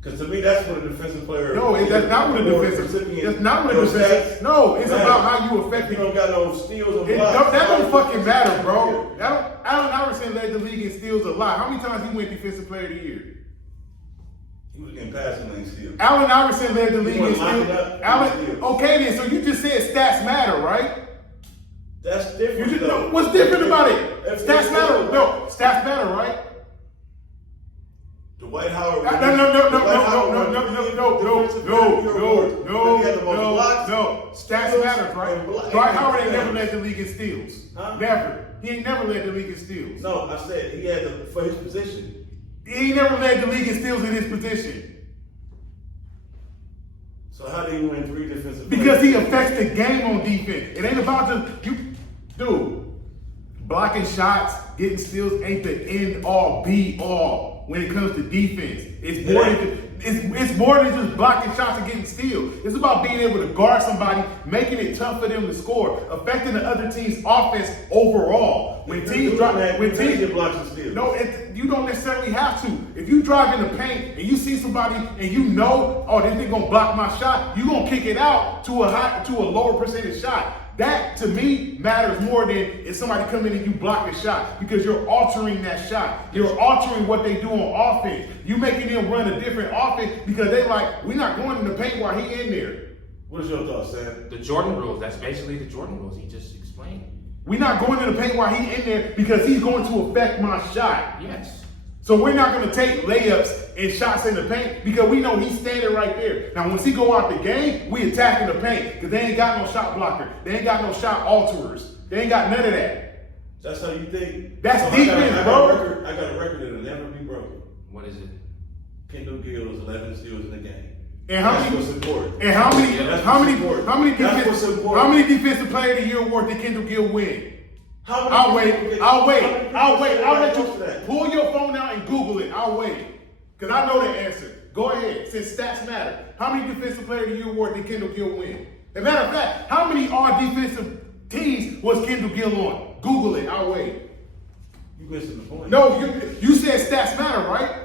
Because to me, that's what a defensive player. No, that's not what a defensive. That's not what a defensive. No, it's about how you affect You it. don't got no steals or It blocks. that don't fucking matter, bro. Allen Iverson led the league in steals a lot. How many times he went defensive player of the year? He was getting passing lane steals. Allen Iverson led the league in wasn't locking steals. up Allen, steals. okay then. So you just said stats matter, right? That's You different. just though. what's different about it? If- Stats if- matter. No, stats matter, right? Dwight Howard. No, Stats matters, right? Dwight Howard ain't never led the league in steals. Huh? Never. He ain't never led the league in steals. No, I said he had for his position. He ain't never led the league in steals in his position. So how did he win 3 defensive? Because players? he affects the game on defense. It ain't about just dude. Blocking shots, getting steals ain't the end all be all when it comes to defense. It's more than it's more than just blocking shots and getting steals. It's about being able to guard somebody, making it tough for them to score, affecting the other team's offense overall. When teams drop, when teams get blocks and steals. no, you don't necessarily have to. If you drive in the paint and you see somebody and you know, oh, this thing gonna block my shot, you gonna kick it out to a lower percentage shot. That to me matters more than if somebody come in and you block a shot because you're altering that shot. You're altering what they do on offense. You making them run a different offense because they like, we're not going in the paint while he in there. What is your thoughts, Sam? The Jordan rules, that's basically the Jordan rules he just explained. We're not going in the paint while he in there because he's going to affect my shot. Yes. So we're not going to take layups and shots in the paint because we know he's standing right there. Now, once he go out the game, we attacking the paint because they ain't got no shot blocker. They ain't got no shot alterers. They ain't got none of that. That's how you think? That's defense, bro. I got a record that'll never be broken. What is it? Kendall Gill's 11 steals in the game. And how That's many? what's important. And how many? Yeah, that's how what's many? important. How many That's defensive? what's important. How many defensive player of the year award did Kendall Gill win? How many I'll people wait. get- I'll how wait. many people I'll wait. say I'll that let close to you that? pull your phone out and Google it. I'll wait. Because I know the answer. Go ahead. Since stats matter. How many defensive player of the year award did Kendall Gill win? As a matter of fact, how many all defensive teams was Kendall Gill on? Google it. I'll wait. You missing the point. No, you said stats matter, right?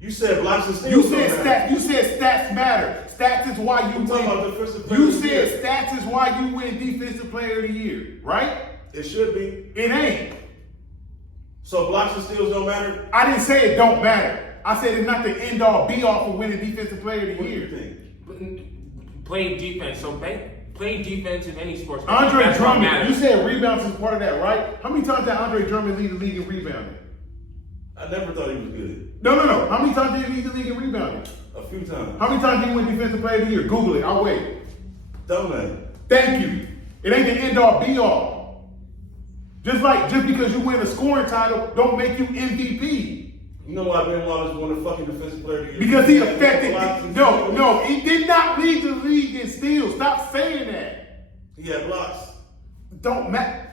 You said blocks and steals. You don't said matter. stats. You said stats matter. Stats is why you I'm talking about win. defensive player You of the year. said stats is why you win defensive player of the year, right? It should be. It ain't. So blocks and steals don't matter? I didn't say it don't matter. I said it's not the end all be all for winning defensive player of the What do you year. think? Playing defense, so playing defense in any sports. Andre that's what Drummond, matters. you said rebounds is part of that, right? How many times did Andre Drummond lead the league in rebounding? I never thought he was good. No. How many times did he lead the league in rebounding? A few times. How many times did he win defensive player of the year? Google it. I'll wait. Don't matter. Thank you. It ain't the end all be all. Just because you win a scoring title, don't make you MVP. You know why Ben Wallace won the fucking defensive player of the year? Because he had affected. blocks and No, steals. no, he did not lead the league in steals. Stop saying that. He had blocks. Don't matter.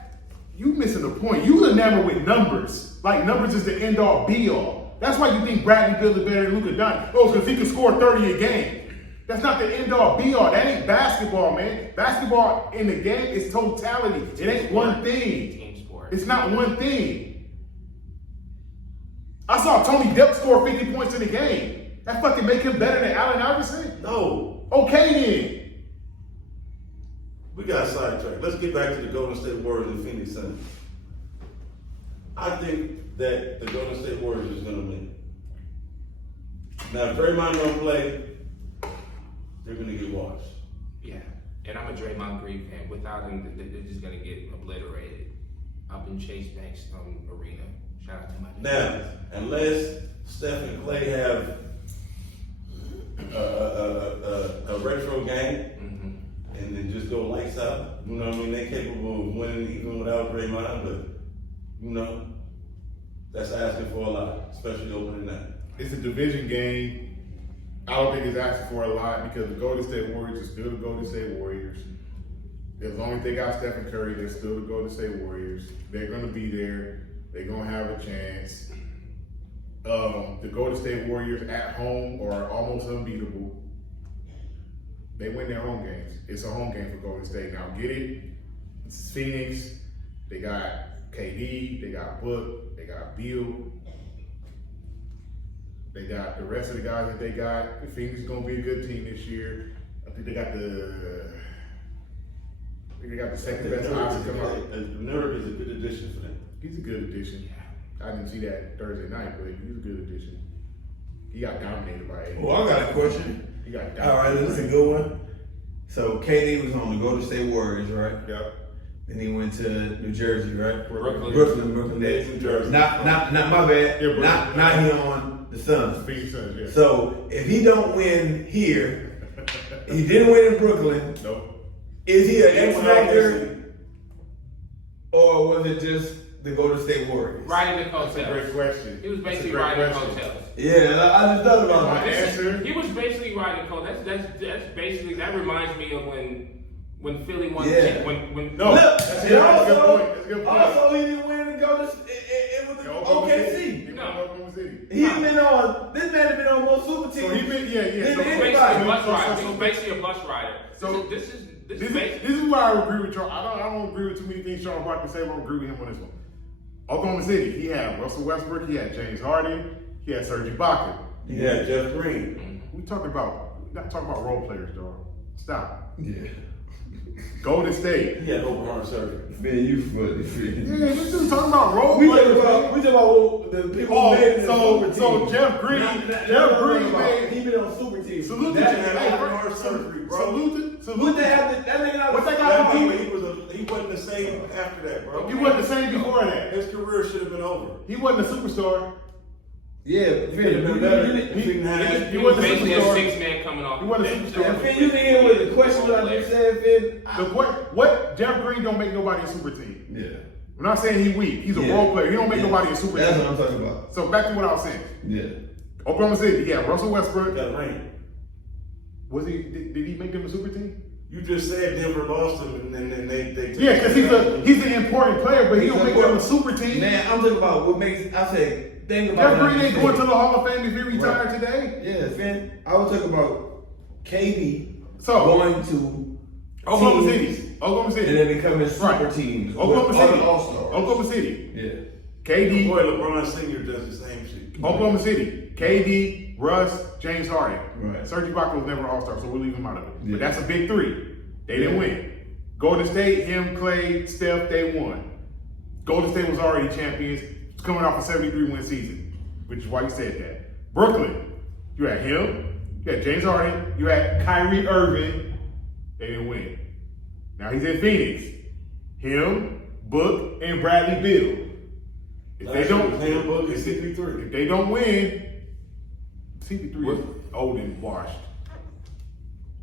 You missing the point. You enamored with numbers. Like numbers is the end all be all. That's why you think Bradley Beal is better than Luka Doncic. Oh, because he can score 30 a game. That's not the end all be all. That ain't basketball, man. Basketball in the game is totality. It ain't one thing. Team sport. It's not one thing. I saw Tony Delk score 50 points in the game. That fucking make him better than Allen Iverson? No. Okay then. We got sidetracked. Let's get back to the Golden State Warriors and Phoenix Suns. I think that the Golden State Warriors is going to win. Now, if Draymond don't play, they're going to get washed. Yeah, and I'm a Draymond Green fan. Without him, they're just gonna get obliterated up in Chase Banks Arena. Shout out to my Now, unless Steph and Clay have a retro game and then just go lights out, you know what I mean? They're capable of winning even without Draymond, but, you know, that's asking for a lot, especially opening night. It's a division game. I don't think it's asking for a lot because the Golden State Warriors are still the Golden State Warriors. As long as they got Stephen Curry, they're still the Golden State Warriors. They're going to be there. They're going to have a chance. The Golden State Warriors at home are almost unbeatable. They win their home games. It's a home game for Golden State. Now get it. It's Phoenix. They got KD. They got Book. They got Beal. They got the rest of the guys that they got. Phoenix is gonna be a good team this year. I think they got the second best option come out. Nerd is a good addition for them. He's a good addition. I didn't see that Thursday night, but he's a good addition. He got dominated by AD. Well, I got a question. He got dominated. All right, this is a good one. So KD was on the Golden State Warriors, right? Yep. Then he went to New Jersey, right? Brooklyn. Nets. New Jersey. Not my bad. Yeah, not he on the Suns. Phoenix Suns, yeah. So if he don't win here, he didn't win in Brooklyn. Nope. Is he an He X went out factor, or was it just the Golden State Warriors? Riding the That's a great coattails. question. He was That's a basically great riding the question. coattails. Yeah, I just thought about My that. answer. He was basically riding coattails. That's basically, that reminds me of when Philly won. Yeah. When No. Look, That's a and good also, point. That's a good point. also he didn't win the Golden. It was the OKC. No. Oklahoma City. He's been on. This man has been on more super teams. So he been, yeah. Then So anybody. basically a bus So- rider. so- He was basically a bus rider. So- this is This basically. is why I agree with Charles. I don't agree with too many things Charles Barkley say. I don't agree with him on this one. Oklahoma City, he had Russell Westbrook, he had James Harden, he had Serge Ibaka. Yeah, Jeff Green. We're not talking about role players, dog. Stop. Yeah. Golden State. He had open heart surgery. Man, you funny. Yeah, this dude talking about role We players. talking about the people who made it in Oh, the super so team. Jeff Green, Jeff Green made. He been on super teams. Salute to That Jeff. man had Hey, open heart surgery, bro. What they have? That nigga not. What they a got to star. do? He wasn't the same after that, bro. He wasn't the same before that. His career should have been over. He wasn't a superstar. Yeah, He could have been better. He- He didn't have. He was wasn't a basically a superstar. 6-man coming off. He wasn't a the bench. superstar. Finn, you didn't hear what the question what I just said, Finn. What Jeff Green don't make nobody a super team. Yeah. I'm not saying he weak. He's a Yeah. role player. He don't make Yeah. nobody a super That's team. what I'm talking about. So back to what I was saying. Yeah. Oklahoma City, yeah, Russell Westbrook. Got ring. Was he? Did he make them a super team? You just said Denver lost him, and then they took Yeah, because he's an important player, but he don't make them a super team. Man, I'm talking about what makes. I say, think about. Jeff Green ain't going to the Hall of Fame if he retired today. Yeah, Finn. I was talking about KD So going to Oklahoma teams City, Oklahoma City, and then becoming super Right. teams. Oklahoma with City, other all-stars. Oklahoma City, Yeah. KD, Boy, LeBron Senior does the same shit. Oklahoma City, KD, Russ, James Harden. Right. Serge Ibaka was never an All-Star, so we'll leave him out of it. Yeah. But that's a big three. They didn't win. Golden State, him, Clay, Steph, they won. Golden State was already champions, coming off a 73-win season, which is why you said that. Brooklyn, you had him, you had James Harden, you had Kyrie Irving. They didn't win. Now he's in Phoenix. Him, Book, and Bradley Beal. If they don't, Book is 63. if they don't win, CP3 is old and washed.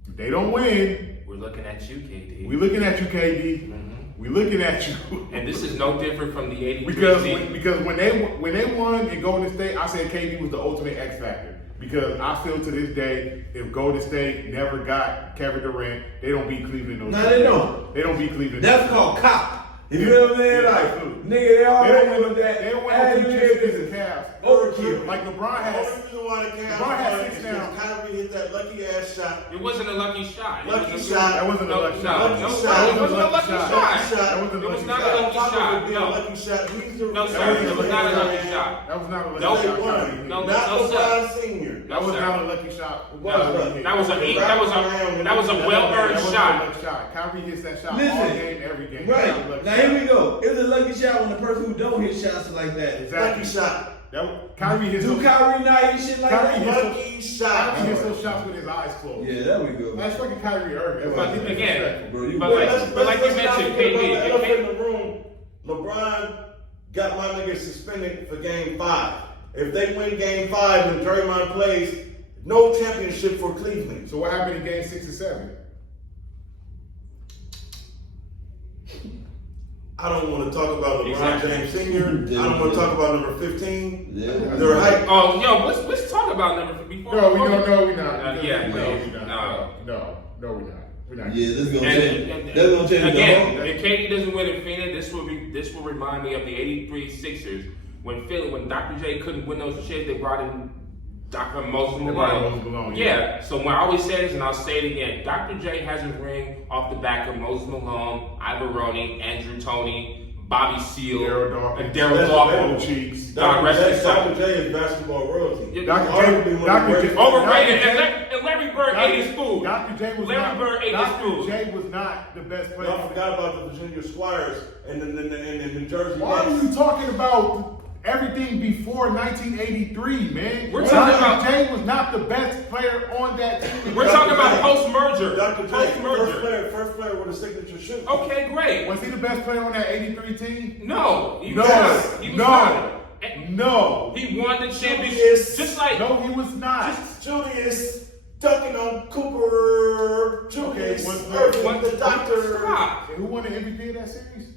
If they don't win, We're looking at you, KD. we looking at you, KD. We looking at you. And this is no different from the 83 season. because when they won in Golden State, I said KD was the ultimate X factor. Because I feel to this day, if Golden State never got Kevin Durant, they don't beat Cleveland. No, they don't. They don't beat Cleveland. That's called cop. You know what I'm saying? Yeah, Like, absolutely. nigga, they They already don't with win. that. They don't win Hey, no you championships niggas against the Cavs. Overkill. Like LeBron The has. only reason why the Cavs LeBron had won 6 is now. because Kyrie hit that lucky ass shot. It wasn't a lucky shot. Lucky It was shot. That wasn't a lucky shot. Lucky No, shot. it wasn't a lucky shot. That wasn't a It was lucky not shot. a lucky shot. No. Lucky shot. No, sir. It was not a lucky shot. That was not a lucky No, shot. They Kyrie. won. No, Not no, sir. LeBron Senior. That was sir. not a lucky shot. No, that was a well-earned That shot. wasn't a lucky shot. Kyrie hits that shot all Listen. game, every game. Right. That's not a lucky Now shot. here we go. It was a lucky shot when the person who don't hit shots like that. Exactly. Lucky shot. Kyrie hits Do those. Kyrie not hit shit like Kyrie that? Lucky shot. Kyrie hits those shots with his eyes closed. Yeah, there we go. That's fucking Kyrie Irving. That's But fucking again, disrespectful. Bro, you But boy. like you mentioned, not forget KD, about the elephant in the room. LeBron got my nigga suspended for game 5. If they win game 5 and Draymond plays, no championship for Cleveland. So what happened in game 6 and 7? I don't want to talk about LeBron Exactly. James Sr. I don't want to talk about number 15. Yeah. They're hype. Oh, yo, let's talk about number before. No, we're not. Yeah, no, please. we're No. not. No, we're not. We're not. Yeah, this is gonna And, change. That's gonna change again, the whole. if KD doesn't win in Phoenix, this will remind me of the '83 Sixers when Dr. J couldn't win those shares. They brought in Dr. Moses Moses Malone. Malone, Yeah. So when I always say this, and I'll say it again, Dr. J has a ring off the back of Moses Malone, Ivoroni, Andrew Toney, Bobby Seale, and Daryl Dawkins. Cheeks. God rest his soul. Dr. J is basketball royalty. Yeah, Dr. J, Overrated. And Larry Bird ate his food. Dr. J was Larry Bird ate his food. Dr. J was not the best player. I forgot about the Virginia Squires and the New Jersey Why are Nets. you talking about everything before 1983, man? We're talking about- Dr. J was not the best player on that team. We're talking about post-merger. Dr. J, Post-merger. first player with a signature shoe. Okay, great. Was he the best player on that 83 team? No, he was No, not. He was no, not. no. He won the championship. Julius. Just like No, he was not. Julius dunking on Cooper. Julius Okay, Irving, the doctor. Stop. And who won the MVP of that series?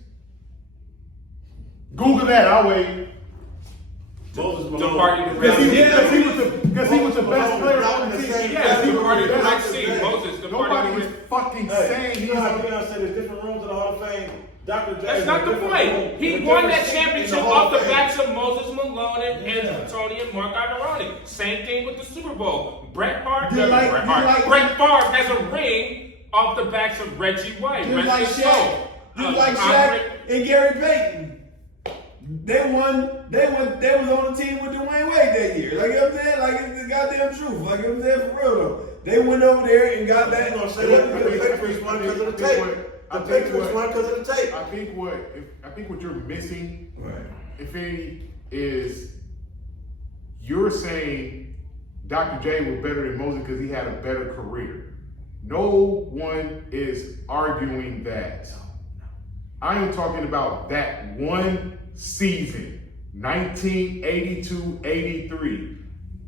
Google that. I'll wait. Moses the Malone. party to Because he, Brazil. because he was the best player on the team. Yes, the party to Because Black he was Sea. the best. Moses, the Nobody party is to fucking Hey, saying you he's know how a you gonna say there's different rooms in the Hall of Fame? Dr. J. That's not the point. He won that championship off the backs of Moses Malone and Andrew Toney and Mark Ivoroni. Same thing with the Super Bowl. Brett Favre has a ring off the backs of Reggie White. Just like Reggie Shaq. Soul. Just like Andre- Shaq and Gary Payton. They was on the team with Dwayne Wade that year. Like, you know what I'm saying? Like, it's the goddamn truth. Like, you know what I'm saying? For real though. They went over there and got that. You gonna say that the Patriots won because of the tape. The Patriots won because of the tape. I think what you're missing, Right. if any, is you're saying Dr. J was better than Moses because he had a better career. No one is arguing that. I am talking about that one season, 1982-83.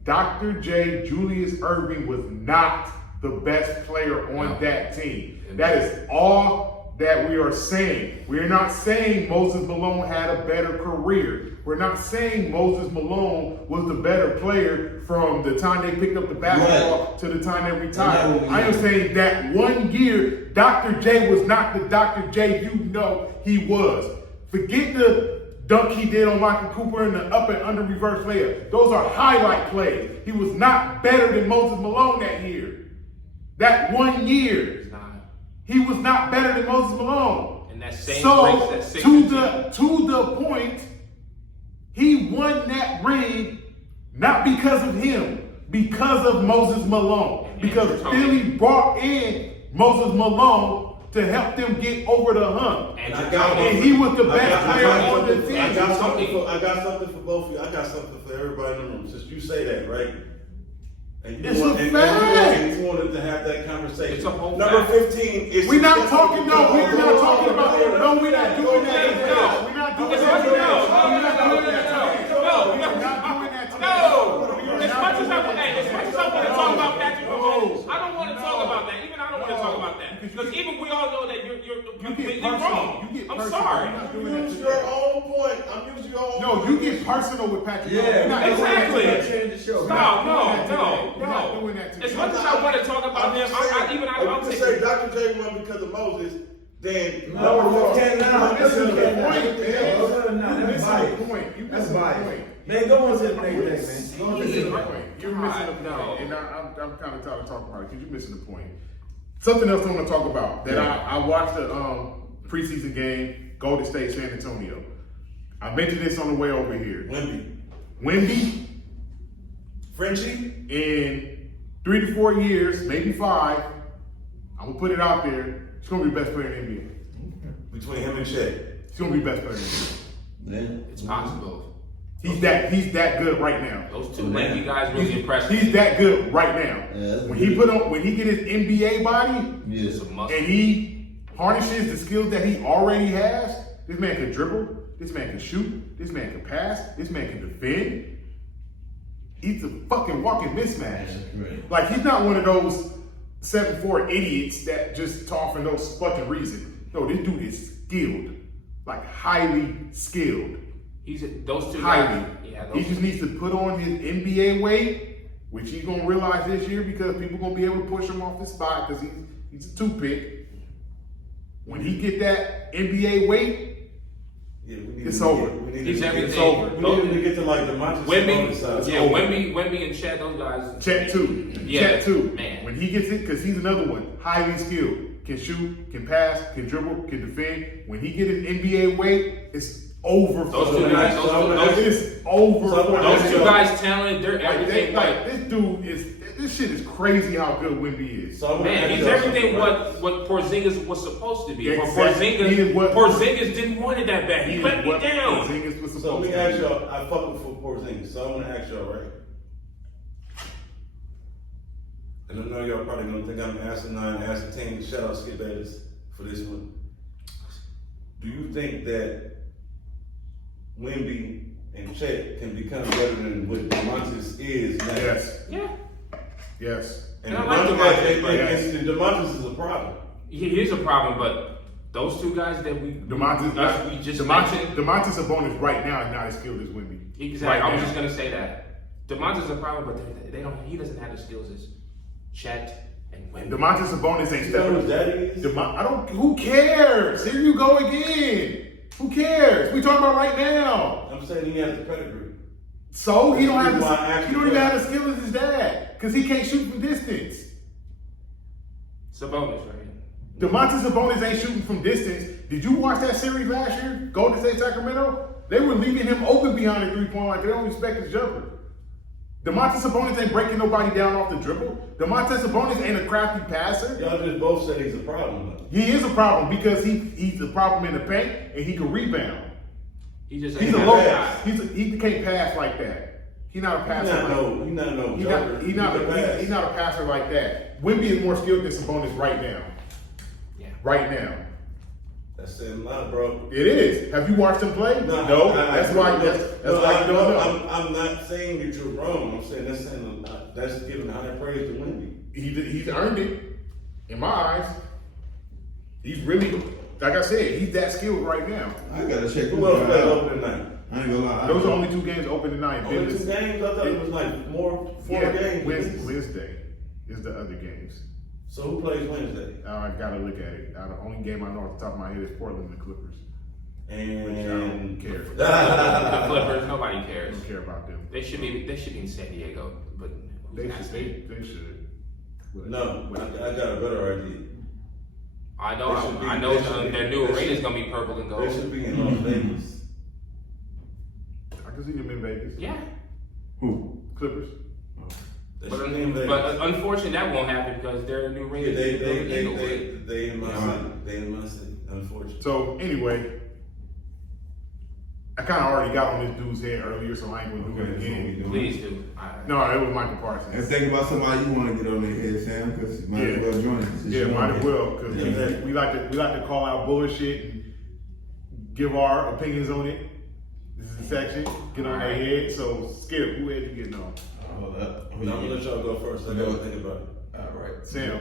Dr. J, Julius Irving was not the best player on that team. That is all that we are saying. We're not saying Moses Malone had a better career. We're not saying Moses Malone was the better player from the time they picked up the basketball to the time they retired. I am saying that one year, Dr. J was not the Dr. J you know he was. Forget the dunk he did on Michael Cooper and the up and under reverse layup. Those are highlight plays. He was not better than Moses Malone that year. That 1 year. He was not better than Moses Malone. And that same So race, that to the point, he won that ring not because of him, because of Moses Malone. Because Philly brought in Moses Malone to help them get over the hump. And he was the best player on the team. I got something for both of you. I got something for everybody in the room. Since you say that, right? And It's a fact. you wanted to have that conversation. It's a whole Number fact. 15 is. We're not talking, no, we're not talking about, no, we're not doing that. No. We're not doing As that. much as I want to talk about Patrick Mahomes, I don't want to talk about that. Even I don't want to talk about that. Because even we all know that you're completely wrong. I'm sorry. Use your own point. I'm using your own No, point. you get personal with Patrick. Yeah, exactly. Change the show. Stop, We're not no. doing that to As you. much as I want to talk about him, If you I'll can take say it. Dr. J won because of Moses, then No, number 15. This is the point, man. That's That's biased. the point. You That's missing the biased. point. Man, go on to the next thing, man. Go on to the You're missing next the thing. point. You're missing the God, point. no. And I'm kind of tired of talking about it because you're missing the point. Something else I want to talk about that I watched the preseason game, Golden State, San Antonio. I mentioned this on the way over here. Wemby, Frenchie? in 3 to 4 years, maybe 5, I'm going to put it out there, he's going to be the best player in the NBA. Between him and Shaq. He's going to be the best player in the NBA. It's possible. He's that good right now. Those two lanky guys really impressed me. He's that good right now. Yeah, that's when good. he get his NBA body It's a muscle. and he harnesses the skills that he already has, this man can dribble, this man can shoot, this man can pass, this man can defend. He's a fucking walking mismatch. Right. Like he's not one of those 7'4" idiots that just talk for no fucking reason. No, this dude is skilled, like highly skilled. Those two Highly. guys. Yeah, He those just needs to put on his NBA weight, which he's gonna realize this year because people gonna be able to push him off his spot because he's a 2-pick. When he get that NBA weight, Yeah, we need It's to over. We need He's to everything. It's over. We need him to get to like the Monty Wemby, side. yeah, Wemby and Chet, those guys. Chet too. Yeah, Chet too. man. When he gets it, because he's another one, highly skilled, can shoot, can pass, can dribble, can defend. When he get his NBA weight, it's over. Those for two him. guys, It's over. So for Those him. two guys' talent, they're Like, everything. this dude is. This shit is crazy how good Wemby is. So I'm gonna Man, ask he's y'all everything something, right? what Porzingis was supposed to be. Exactly. He is what- Porzingis didn't want it that bad. He is let me what down. Porzingis was So let supposed me to ask be. y'all, I fuck with Porzingis, so I'm gonna ask y'all, right? And I know y'all probably gonna think I'm asinine, ascertained. Shout out Skip Bayless for this one. Do you think that Wemby and Chet can become better than what DeMontis is now? Yes. Yeah, Yes. And And I like DeMontis, and DeMontis is a problem. he is a problem, but those two guys that we just mentioned. DeMontis Sabonis right now is not as skilled as Wemby. Exactly. Right I was now. just gonna say that. DeMontis is a problem, but they don't. He doesn't have the skills as Chet and Wemby. DeMontis Sabonis ain't You know who his stepping. daddy is? I don't. Who cares? Here you go again. Who cares? We talking about right now. I'm saying he has the pedigree. So he don't have That's why I the. asked He you don't even that. have the skill as his dad because he can't shoot from distance. Sabonis, right? DeMontis Sabonis ain't shooting from distance. Did you watch that series last year? Golden State Sacramento? They were leaving him open behind the 3-point line. They don't respect his jumper. DeMontis Sabonis ain't breaking nobody down off the dribble. DeMontis Sabonis ain't a crafty passer. Y'all just both said he's a problem though. He is a problem because he's a problem in the paint and he can rebound. He just He's ain't a have low. that. He can't pass like that. He's not a passer. He's not no jumper. He's not a passer like that. Wemby is more skilled than Sabonis right now. Yeah. Right now. That's saying a lot, bro. It is. Have you watched him play? No. That's why you don't know. I'm not saying that you're wrong. I'm saying that's giving high praise to Wemby. He's earned it in my eyes. He's really, like I said, he's that skilled right now. I gotta check Who else played open tonight? I ain't gonna lie. Those are only 2 games open tonight. Only 2 games? I thought it was like four games. Wednesday is the other games. So who plays Wednesday? I gotta look at it. The only game I know off the top of my head is Portland and the Clippers. And Which I don't care. The Clippers, nobody I cares. don't care about them. They should be in San Diego, but They should. But- no, but- I got a better idea. I They should be- know they should be- their new they arena is should- gonna be purple and They gold. should be in Las Vegas. I can see them in Vegas. Yeah, Who? Clippers. They but, should be in Vegas. but unfortunately that won't happen because their new arena Yeah, is purple and gold. they in my city. They in my city, unfortunately. So anyway, I kind of already got on this dude's head earlier, so I ain't gonna do it Okay, again. so we Please do. No, it was Michael And Parsons. think about somebody you want to get on their head, Sam, because you might as well join us. Yeah, might as well, because Yeah. we like to call out bullshit and give our opinions on it. This is the section. Get on their head. So Skip, who had you getting on? Hold up. I'm gonna let y'all go first. I gotta think about it. All right. Sam,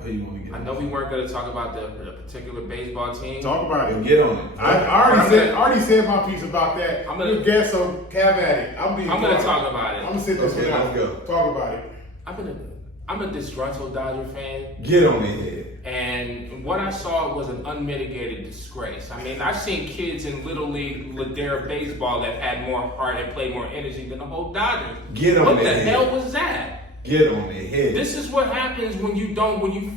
Who you want to get I on? know we weren't gonna talk about the particular baseball team. talk about it. Get on it. I already said my piece about that. I'm gonna- Your guess, so have at it. I'm gonna talk about it. I'm gonna sit this Okay, one out. let's go. Talk about it. I'm a disgruntled Dodger fan. Get on their head. And what I saw was an unmitigated disgrace. I mean, I've seen kids in Little League Ladera baseball that had more heart and played more energy than the whole Dodgers. Get on What their the head. hell was that? Get on their head. This is what happens when you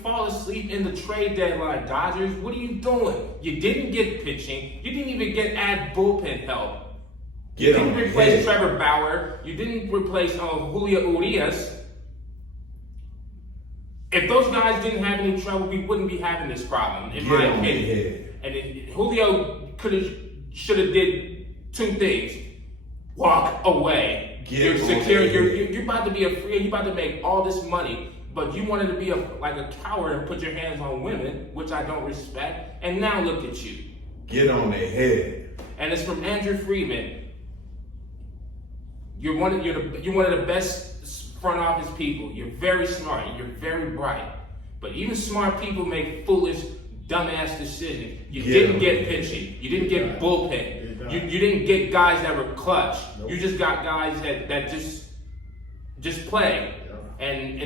fall asleep in the trade deadline, Dodgers. What are you doing? You didn't get pitching. You didn't even add bullpen help. You Get on didn't their replace head. Trevor Bauer. You didn't replace Julio Urias. If those guys didn't have any trouble, we wouldn't be having this problem, in Get my on their opinion. head. And Julio should have did 2 things: walk away. Get You're on secure. their You're head. about to be a free. You're about to make all this money, but you wanted to be like a coward and put your hands on women, which I don't respect. And now look at you. Get on their head. And it's from Andrew Friedman. You're one of the best front office people. You're very smart. You're very bright. But even smart people make foolish, dumbass decisions. You didn't get pitching. You didn't get bullpen. You didn't get guys that were clutch. You just got guys that just play. And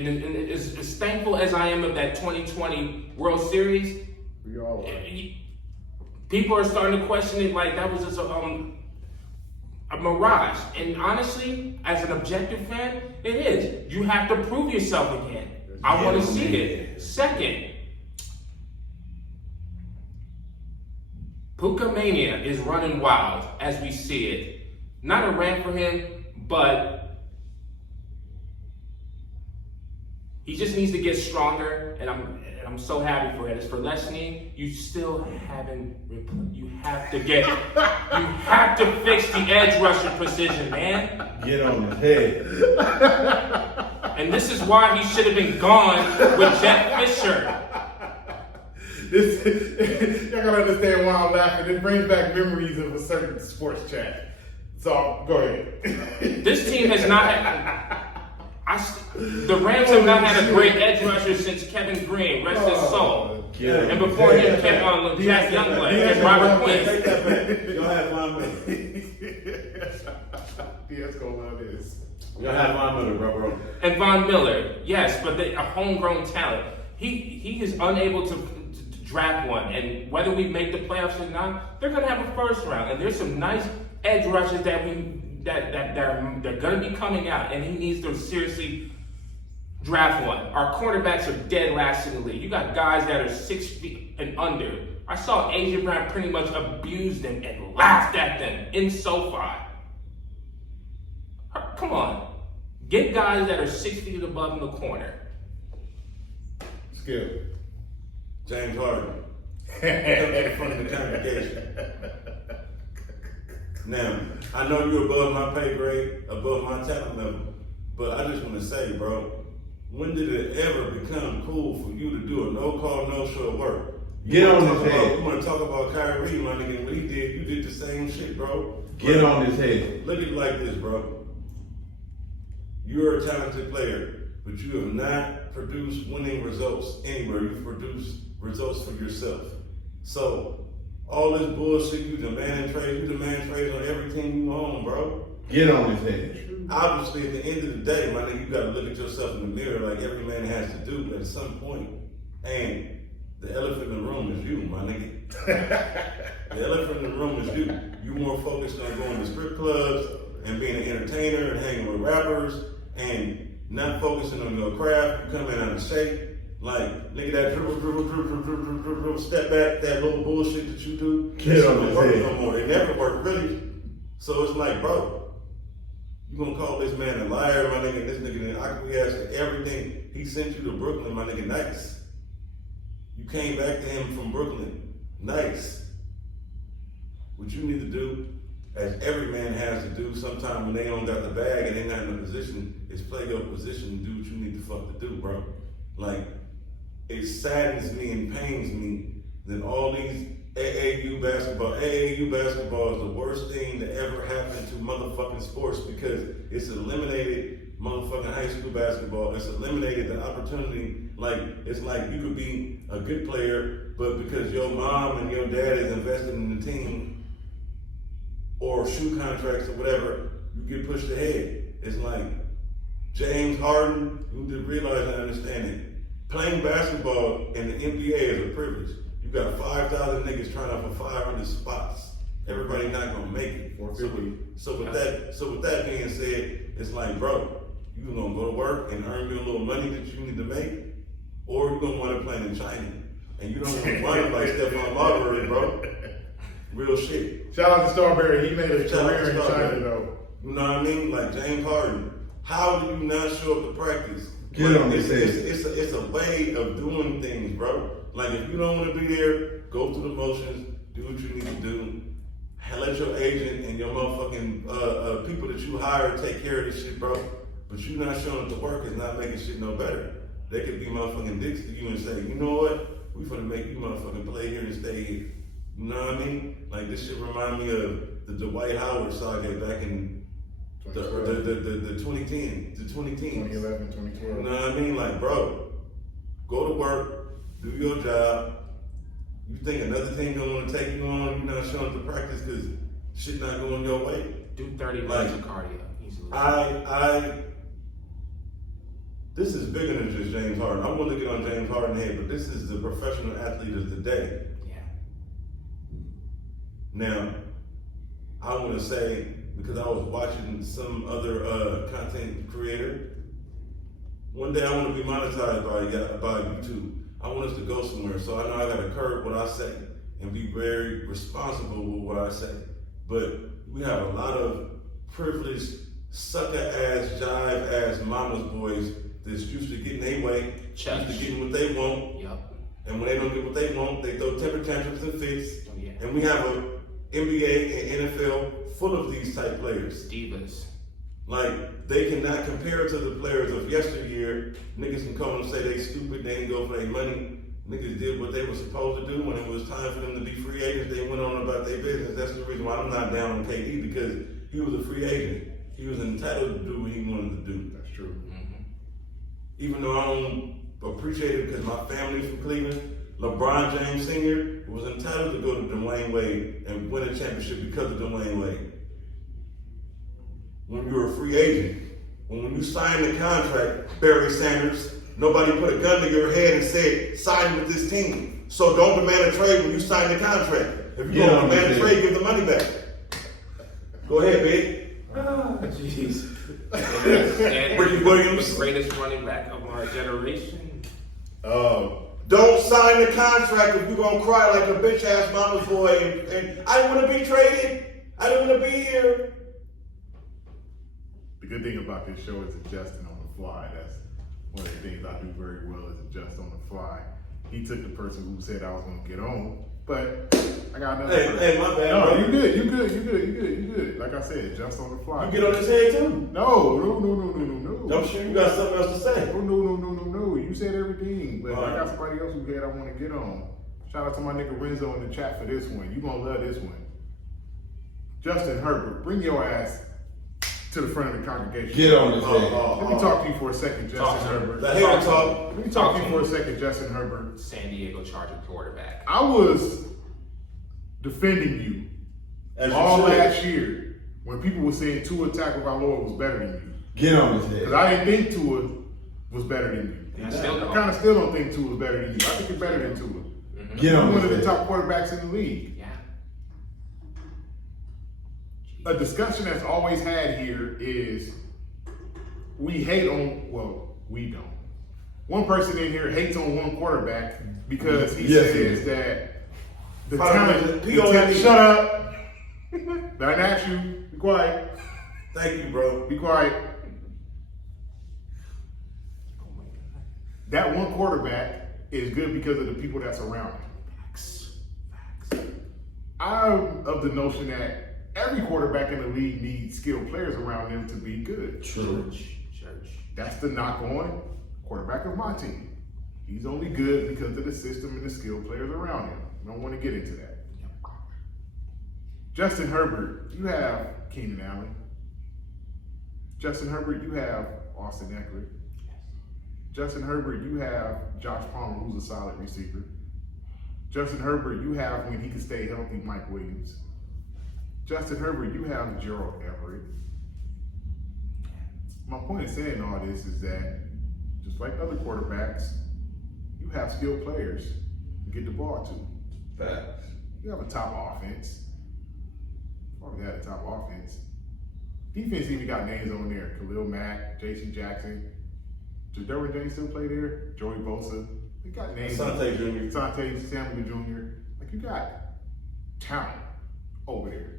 as thankful as I am of that 2020 World Series, People are starting to question it like that was just a mirage. And honestly, as an objective fan, it is. You have to prove yourself again. I want to see it. Second, Puka Mania is running wild as we see it. Not a rant for him, but he just needs to get stronger, and I'm so happy for it. As for Lesney, you still haven't. You have to fix the edge rusher precision, man. Get on his head. And this is why he should have been gone with Jeff Fisher. Y'all gotta understand why I'm laughing. It brings back memories of a certain sports chat. So go ahead. This team has not had. The Rams have not had a great edge rusher since Kevin Green, rest his soul. And before him, Jack Youngblood and Robert Quinn. Take that back. Y'all have Von Miller. Let's go love this. Y'all have Von Miller, bro. And Von Miller, yes, but a homegrown talent. He is unable to draft one, and whether we make the playoffs or not, they're gonna have a first round. And there's some nice edge rushers that they're gonna be coming out, and he needs to seriously draft one. Our cornerbacks are dead last in the league. You got guys that are 6 feet and under. I saw Adrian Brown pretty much abuse them and laughed at them in SoFi. Come on, get guys that are 6 feet above in the corner. Skip. James Harden. Come to the front of the congregation. Now, I know you're above my pay grade, above my talent level, but I just want to say, bro, when did it ever become cool for you to do a no-call, no-show work? Get on his head. You want to talk about Kyrie, my nigga, what he did, you did the same shit, bro. Get on his head. Look at it like this, bro. You're a talented player, but you have not produced winning results anywhere. You've produced results for yourself. So, all this bullshit, you demand trades on every team you own, bro. Get on his head. Obviously, at the end of the day, my nigga, you gotta look at yourself in the mirror like every man has to do at some point. And the elephant in the room is you, my nigga. The elephant in the room is you. You more focused on going to strip clubs and being an entertainer and hanging with rappers and not focusing on your craft. You come in out of shape. Like, nigga, that dribble, step back, that little bullshit that you do. Get on his head. No more. It never worked, really. So it's like, bro, you gonna call this man a liar, my nigga, this nigga, I acquiesce to everything. He sent you to Brooklyn, my nigga, nice. You came back to him from Brooklyn, nice. What you need to do, as every man has to do, sometime when they don't got the bag and they not in a position, is play your position and do what you need to fuck to do, bro. Like, it saddens me and pains me that all these AAU basketball is the worst thing that ever happened to motherfucking sports because it's eliminated motherfucking high school basketball. It's eliminated the opportunity. Like, it's like you could be a good player, but because your mom and your dad is invested in the team or shoe contracts or whatever, you get pushed ahead. It's like James Harden, you did realize and understand it. Playing basketball in the NBA is a privilege. You got 5,000 niggas trying out for 500 spots. Everybody not gonna make it. So with that being said, it's like, bro, you gonna go to work and earn your little money that you need to make, or you gonna want to play in China, and you don't want to wind up like Stephon Marbury, bro. Real shit. Shout out to Starberry. He made a career in China, though. You know what I mean? Like James Harden. How do you not show up to practice? Get on his head. It's a way of doing things, bro. Like, if you don't want to be there, go through the motions, do what you need to do. Let your agent and your motherfucking people that you hire take care of this shit, bro. But you not showing up to work is not making shit no better. They could be motherfucking dicks to you and say, you know what? We finna make you motherfucking play here and stay here. You know what I mean? Like, this shit remind me of the Dwight Howard saga back in the 2010, the 2010s. 2011, 2012. You know what I mean? Like, bro, go to work, do your job. You think another team gonna want to take you on, you're not showing up to practice because shit not going your way. Do 30 minutes of cardio easily. This is bigger than just James Harden. I want to get on James Harden's head, but this is the professional athlete of the day. Yeah. Now, I want to say, because I was watching some other content creator, one day I want to be monetized by YouTube. I want us to go somewhere, so I know I got to curb what I say and be very responsible with what I say. But we have a lot of privileged, sucker-ass, jive-ass mama's boys that's used to getting their way, used to getting what they want. Yep. And when they don't get what they want, they throw temper tantrums and fits. Oh, yeah. And we have a NBA and NFL full of these type players. Divas. Like, they cannot compare to the players of yesteryear. Niggas can come and say they stupid, they didn't go for their money. Niggas did what they were supposed to do. When it was time for them to be free agents, they went on about their business. That's the reason why I'm not down on KD, because he was a free agent. He was entitled to do what he wanted to do. That's true. Mm-hmm. Even though I don't appreciate it because my family's from Cleveland, LeBron James Sr. was entitled to go to Dwayne Wade and win a championship because of Dwayne Wade. When you're a free agent, when you sign the contract, Barry Sanders, nobody put a gun to your head and said, sign with this team. So don't demand a trade when you sign the contract. If you're going to demand a trade, give the money back. Go ahead, big. Oh, jeez. Ricky Williams. The greatest running back of our generation. Don't sign the contract if you're going to cry like a bitch ass mama's boy and I didn't want to be traded. I didn't want to be here. The good thing about this show is adjusting on the fly. That's one of the things I do very well is adjust on the fly. He took the person who said I was going to get on, but I got another person. Hey, my bad. No, bro. you good. Like I said, adjust on the fly. You get on his head too? No. I'm sure you got something else to say. No. You said everything, but All I right. got somebody else who had I want to get on. Shout out to my nigga Renzo in the chat for this one. You gonna love this one. Justin Herbert, bring your ass to the front of the congregation. Get on his head. Let me talk to you for a second, Talk Justin to Herbert. The hater talk. Let me talk to you for a second, Justin Herbert. San Diego Charger quarterback. I was defending you As you all should. last year when people were saying Tua Tagovailoa was better than you. Get on his Because head. I didn't think Tua was better than you. I still I don't. kind of still don't think Tua was better than you. I think you're better than Tua. Mhm. Get You're on one his of the head. top quarterbacks in the league. Yeah. A discussion that's always had here is we hate on, well, we don't. One person in here hates on one quarterback because he Yes, he says is. that the Pardon talent, me, the talent, POV. shut up. Didn't ask you. Be quiet. Thank you, bro. Be quiet. That one quarterback is good because of the people that's around him. I'm of the notion that every quarterback in the league needs skilled players around them to be good. Church. That's the knock on quarterback of my team. He's only good because of the system and the skilled players around him. I don't want to get into that. Justin Herbert, you have Keenan Allen. Justin Herbert, you have Austin Eckler. Justin Herbert, you have Josh Palmer, who's a solid receiver. Justin Herbert, you have, when he can stay healthy, Mike Williams. Justin Herbert, you have Gerald Everett. My point in saying all this is that, just like other quarterbacks, you have skilled players to get the ball to. Facts. You have a top offense. Probably had a top offense. Defense even got names on there. Khalil Mack, J.C. Jackson. Does Derwin James still play there? Joey Bosa. They got names. Asante Jr. Asante Samuel Jr. Like, you got talent over there.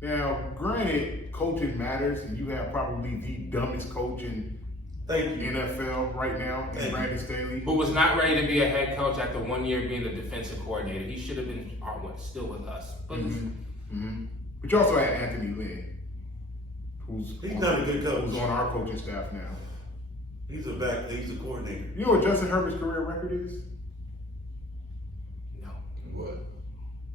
Now, granted, coaching matters, and you have probably the dumbest coach in Thank you. NFL right now, Thank in you. Brandon Staley. Who was not ready to be a head coach after 1 year being the defensive coordinator. He should have been still with us. But But you also had Anthony Lynn, who's He's not a good coach. who's on our coaching staff now. He's a coordinator. You know what Justin Herbert's career record is? no. What?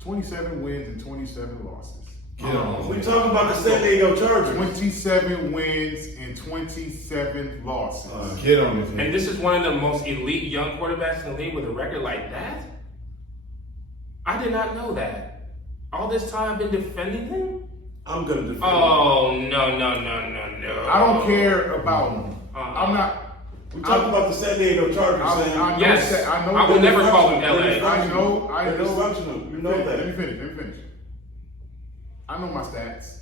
27 wins and 27 losses. Get on his We head. talking about the San Diego Chargers. 27 wins and 27 losses. Get on his And head. this is one of the most elite young quarterbacks in the league with a record like that? I did not know that. All this time I've been defending him? I'm gonna defend. Oh, no. I don't care about him. I'm not. We talking about the San Diego Chargers, Sam. Yes, I know. I will never call them LA. I know. They're dysfunctional. You know that. Let me finish. I know my stats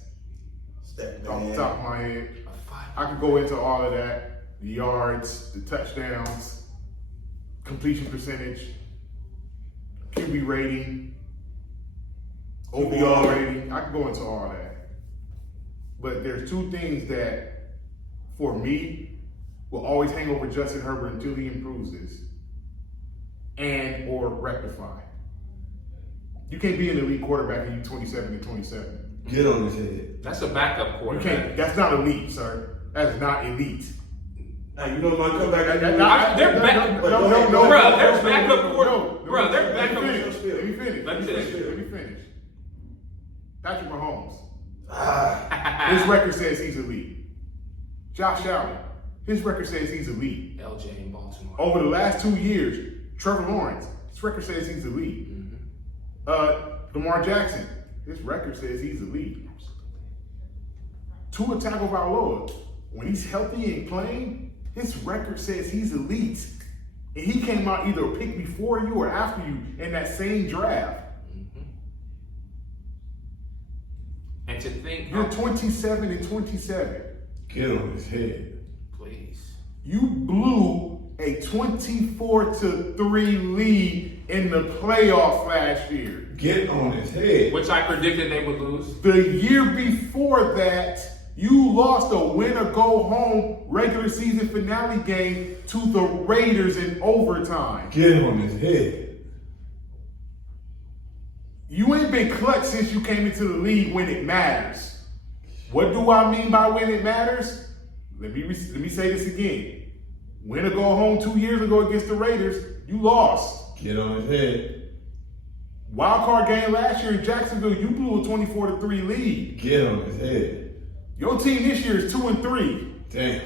Stat off the man. top of my head. I could go into all of that: the yards, the touchdowns, completion percentage, QB rating, overall rating. I could go into all that. But there's two things that, for me, will always hang over Justin Herbert until he improves this and or rectify. You can't be an elite quarterback and you 27 and 27. Get on his head. That's a backup You quarterback. can't. That's not elite, sir. That is not elite. Hey, you know my comeback? They're back. Bro, they're backup quarterback. Bro, they're Let backup. me finish. Let me finish. Patrick Mahomes. Ah, His record says he's elite. Josh Allen. His record says he's elite. LJ in Baltimore. Over the last 2 years, Trevor Lawrence. His record says he's elite. Lamar Jackson. His record says he's elite. Tua Tagovailoa. When he's healthy and playing, his record says he's elite. And he came out either a pick before you or after you in that same draft. And to think, You're 27 and 27. Get on his head. please. You blew a 24-3 lead in the playoffs last year. Get on his head. Which I predicted they would lose. The year before that, you lost a win or go home regular season finale game to the Raiders in overtime. Get on his head. You ain't been clutch since you came into the league when it matters. What do I mean by when it matters? Let me say this again. Win or go home 2 years ago against the Raiders, you lost. Get on his head. Wild card game last year in Jacksonville, you blew a 24-3 lead. Get on his head. Your team this year is 2-3. Damn.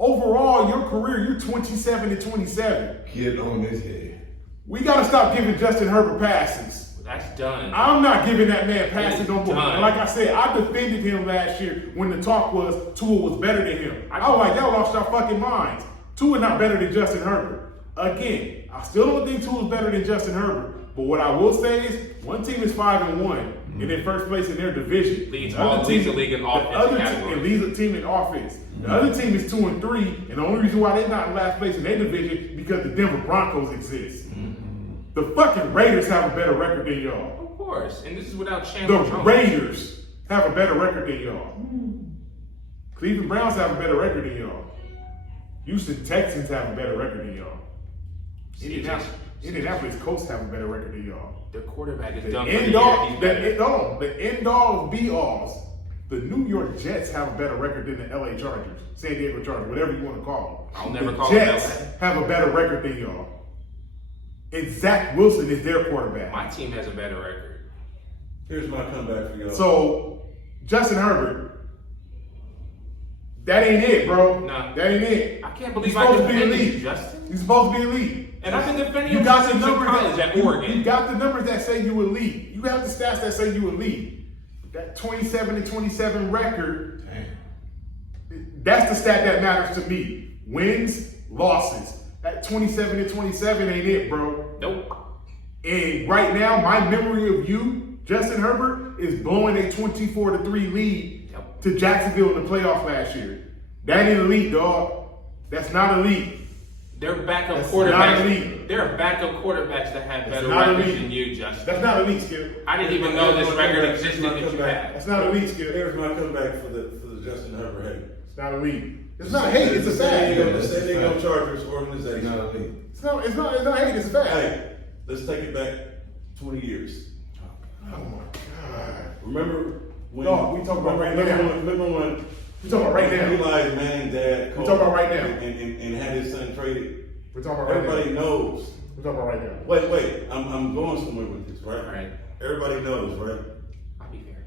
Overall, your career, you're 27 and 27. Get on his head. We gotta stop giving Justin Herbert passes. That's done. I'm not giving that man passes no more. Done. And like I said, I defended him last year when the talk was Tua was better than him. I was like, y'all lost your fucking minds. Tua not better than Justin Herbert. Again, I still don't think Tua is better than Justin Herbert. But what I will say is, one team is 5-1 and in first place in their division. Leads The other the league in offense. The other team leads the team in offense. The other team is 2-3, and the only reason why they're not in last place in their division is because the Denver Broncos exist. The fucking Raiders have a better record than y'all. Of course. And this is without Chandler The Jones. Raiders have a better record than y'all. Cleveland Browns have a better record than y'all. Houston Texans have a better record than y'all. Indianapolis Colts have a better record than y'all. Their quarterback is The done for the end year. all, He's better. the end all be alls. The New York Jets have a better record than the LA Chargers, San Diego Chargers, whatever you want to call them. I'll never the call them Jets LA. have a better record than y'all. And Zach Wilson is their quarterback. My team has a better record. here's my comeback for y'all. So, Justin Herbert, that ain't it, bro. Nah. That ain't it. I can't believe He's I supposed to be defended elite. you, Justin. He's supposed to be elite. And I've been defending You him got the since numbers college at Oregon. You got the numbers that say you elite. You have the stats that say you elite. That 27 and 27 record, that's the stat that matters to me. Wins, losses. That 27 and 27 ain't it, bro. Nope. And right now, my memory of you, Justin Herbert, is blowing a 24-3 lead to Jacksonville in the playoffs last year. That ain't elite, dog. That's not elite. They're backup That's quarterbacks. not elite. There are backup quarterbacks that have better not records elite. than you, Justin. That's not elite, Skip. I didn't even know this record existed that you Comeback. had. That's not elite, Skip. Here's my comeback for the Justin Herbert hate. It's not elite. It's not hate. It's a fact. The San Diego Chargers organization. Not elite. It's not hate. It's a fact. Hey, let's take it back 20 years. Oh my God. Remember when? No, we talking about right now. Remember when? We talking about right now. Eli's man, dad, We talking about right now. and had his son traded. We're talking about right Everybody now. knows. We're talking about right now. Wait, I'm going somewhere with this, right? Right. Everybody knows, right? I'll be fair.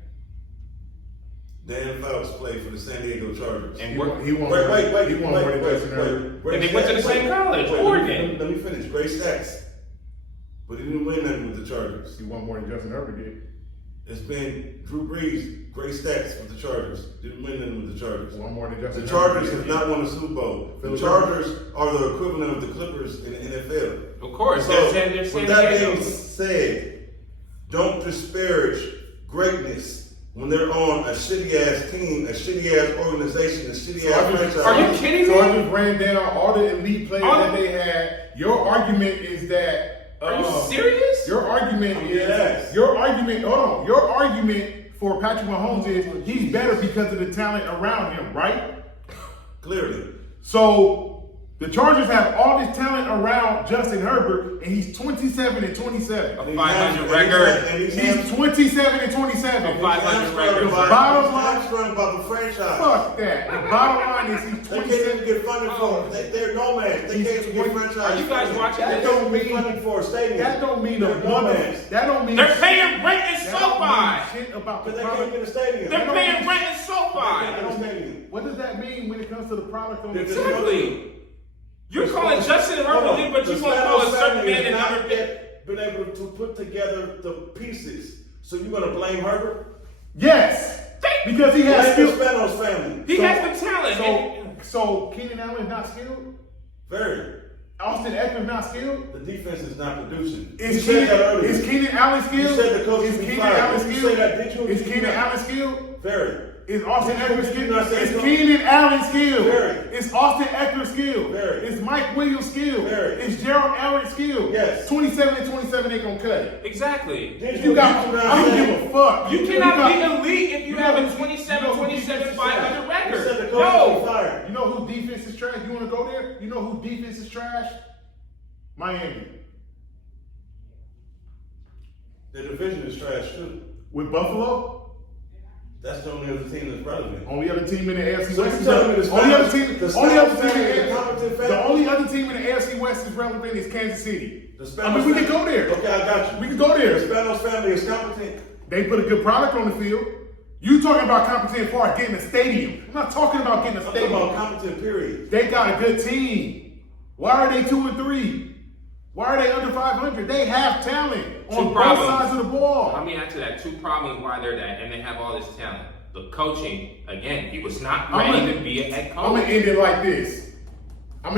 Dan Fouts played for the San Diego Chargers. And He we're, won. He won. Wait. He won more than Justin Herbert. Great And they went to the stats. same college, Wait, Oregon. Let me finish. Great stats. But he didn't win nothing with the Chargers. He won more than Justin Herbert did. It's been Drew Brees great stats with the Chargers. Didn't win them with the Chargers. One more than Justin The Chargers Herbert. have not won a Super Bowl. The Chargers are the equivalent of the Clippers in the NFL. Of course, So, they're with San that Diego. being said, don't disparage greatness when they're on a shitty ass team, a shitty ass organization, a shitty ass franchise. Are you kidding me? So I just ran down all the elite players that they had. Your argument is that. Are you serious? Your argument is. Yes. Your argument. Hold on. Your argument for Patrick Mahomes is he's better because of the talent around him, right? Clearly. So the Chargers have all this talent around Justin Herbert, and he's 27 and 27. A 500 record. He's 27 and 27. A 500 record. The bottom line. Hamstrung by the franchise. Fuck that. The bottom line is he's They can't 27. even get funded for it. They're nomads. They can't even get franchise. Are you guys watching That this? don't mean funded for a stadium. that don't mean a They're nomads. That don't mean They're paying rent in that don't SoFi. mean shit about the But they can't product. get a stadium. They're paying rent in They SoFi. can't get a stadium. What does that mean when it comes to the product on the They're field? Exactly. You're calling Justin Herbert elite, but you won't call a certain man and not number. yet been able to put together the pieces. So you're gonna blame Herbert? Yes, because he has Blame the skill. Spanos family. He has the talent. So Keenan Allen is not skilled. Very. Austin Eckler's not skilled. The defense is not producing. Is you said that earlier. Keenan Allen skilled? You said the coach Is should be Keenan fired. Allen Did you skilled? say that? Did you or Is did you Keenan not? Allen skilled? Very. Is Austin Did you- Eckler did you skilled? not say Is so? Keenan Allen skilled? Very. Is Austin Eckler skilled? Very. Is Mike Williams skilled? Very. Is Gerald Allen skilled? Yes. 27 and 27 ain't gonna cut it. Exactly. Did You got. did I don't give a fuck. You cannot got- be elite if you have a 27, 500 You said the record. coach should be No. fired. You know who defense is trash? You want to go there? You know who defense is trash? Miami. The division is trash too. With Buffalo? That's the only other team that's relevant. Only other team in the AFC So West you is telling me relevant. the Only other Spanos- team. the Only other Spanos team in family is the a competent AFC. family? The only other team in the AFC West is relevant is Kansas City. The I Spanos mean, we can family- go there. Okay, I got you. We can go The there. Spanos family is competent. They put a good product on the field. You talking about competent as far as getting a stadium? I'm not talking about getting a I'm talking stadium. about competent period. They got a good team. Why are they 2 and 3? Why are they under 500? They have talent on both problems. sides of the ball. Let me answer that. 2 problems why they're that, and they have all this talent. The coaching, again, he was not I'm ready gonna- to be a head I'm coach. gonna end it like this. And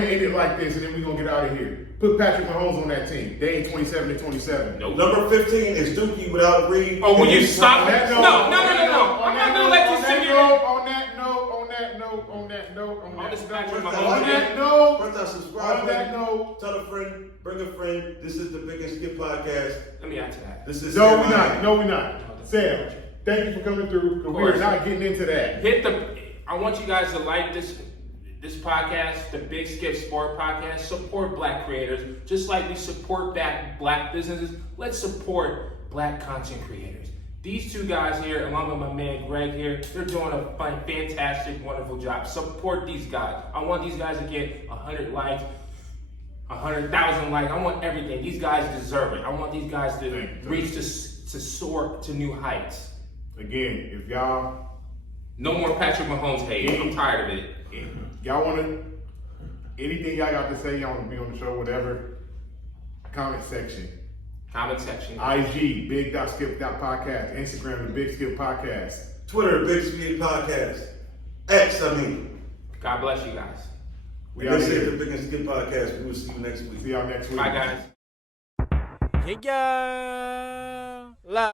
then we're gonna get out of here. Put Patrick Mahomes on that team. They ain't 27 and 27. Nope. Number 15 is Dookie without Reed. Oh, will you And stop? On that No, note- no. on I'm that not gonna note- let you on sit that here. note, on that note, All this Patrick On on Mahomes. that note, First, I subscribe. on that note. Tell a friend, bring a friend. This is the Big and Skip podcast. Let me answer that. This is No, Sam we're not. Chima. No, we're not. Sam, thank you for coming through. But we're course. not getting into that. I want you guys to like this podcast, the Big Skip Sport Podcast. Support black creators, just like we support black businesses. Let's support black content creators. These 2 guys here, along with my man Greg here, they're doing a fantastic, wonderful job. Support these guys. I want these guys to get 100 likes, 100,000 likes. I want everything. These guys deserve it. I want these guys to reach to soar to new heights. Again, if y'all No more Patrick Mahomes hate. I'm tired of it. y'all want to, anything y'all got to say, y'all want to be on the show, whatever, comment section. Comment section. IG, big.skip.podcast. Instagram, the Big Skip Podcast. Twitter, Big Skip podcast. X, I mean. God bless you guys. We out This is here. the Big and Skip podcast. We will see you next week. See y'all next week. Bye, guys. Yeah.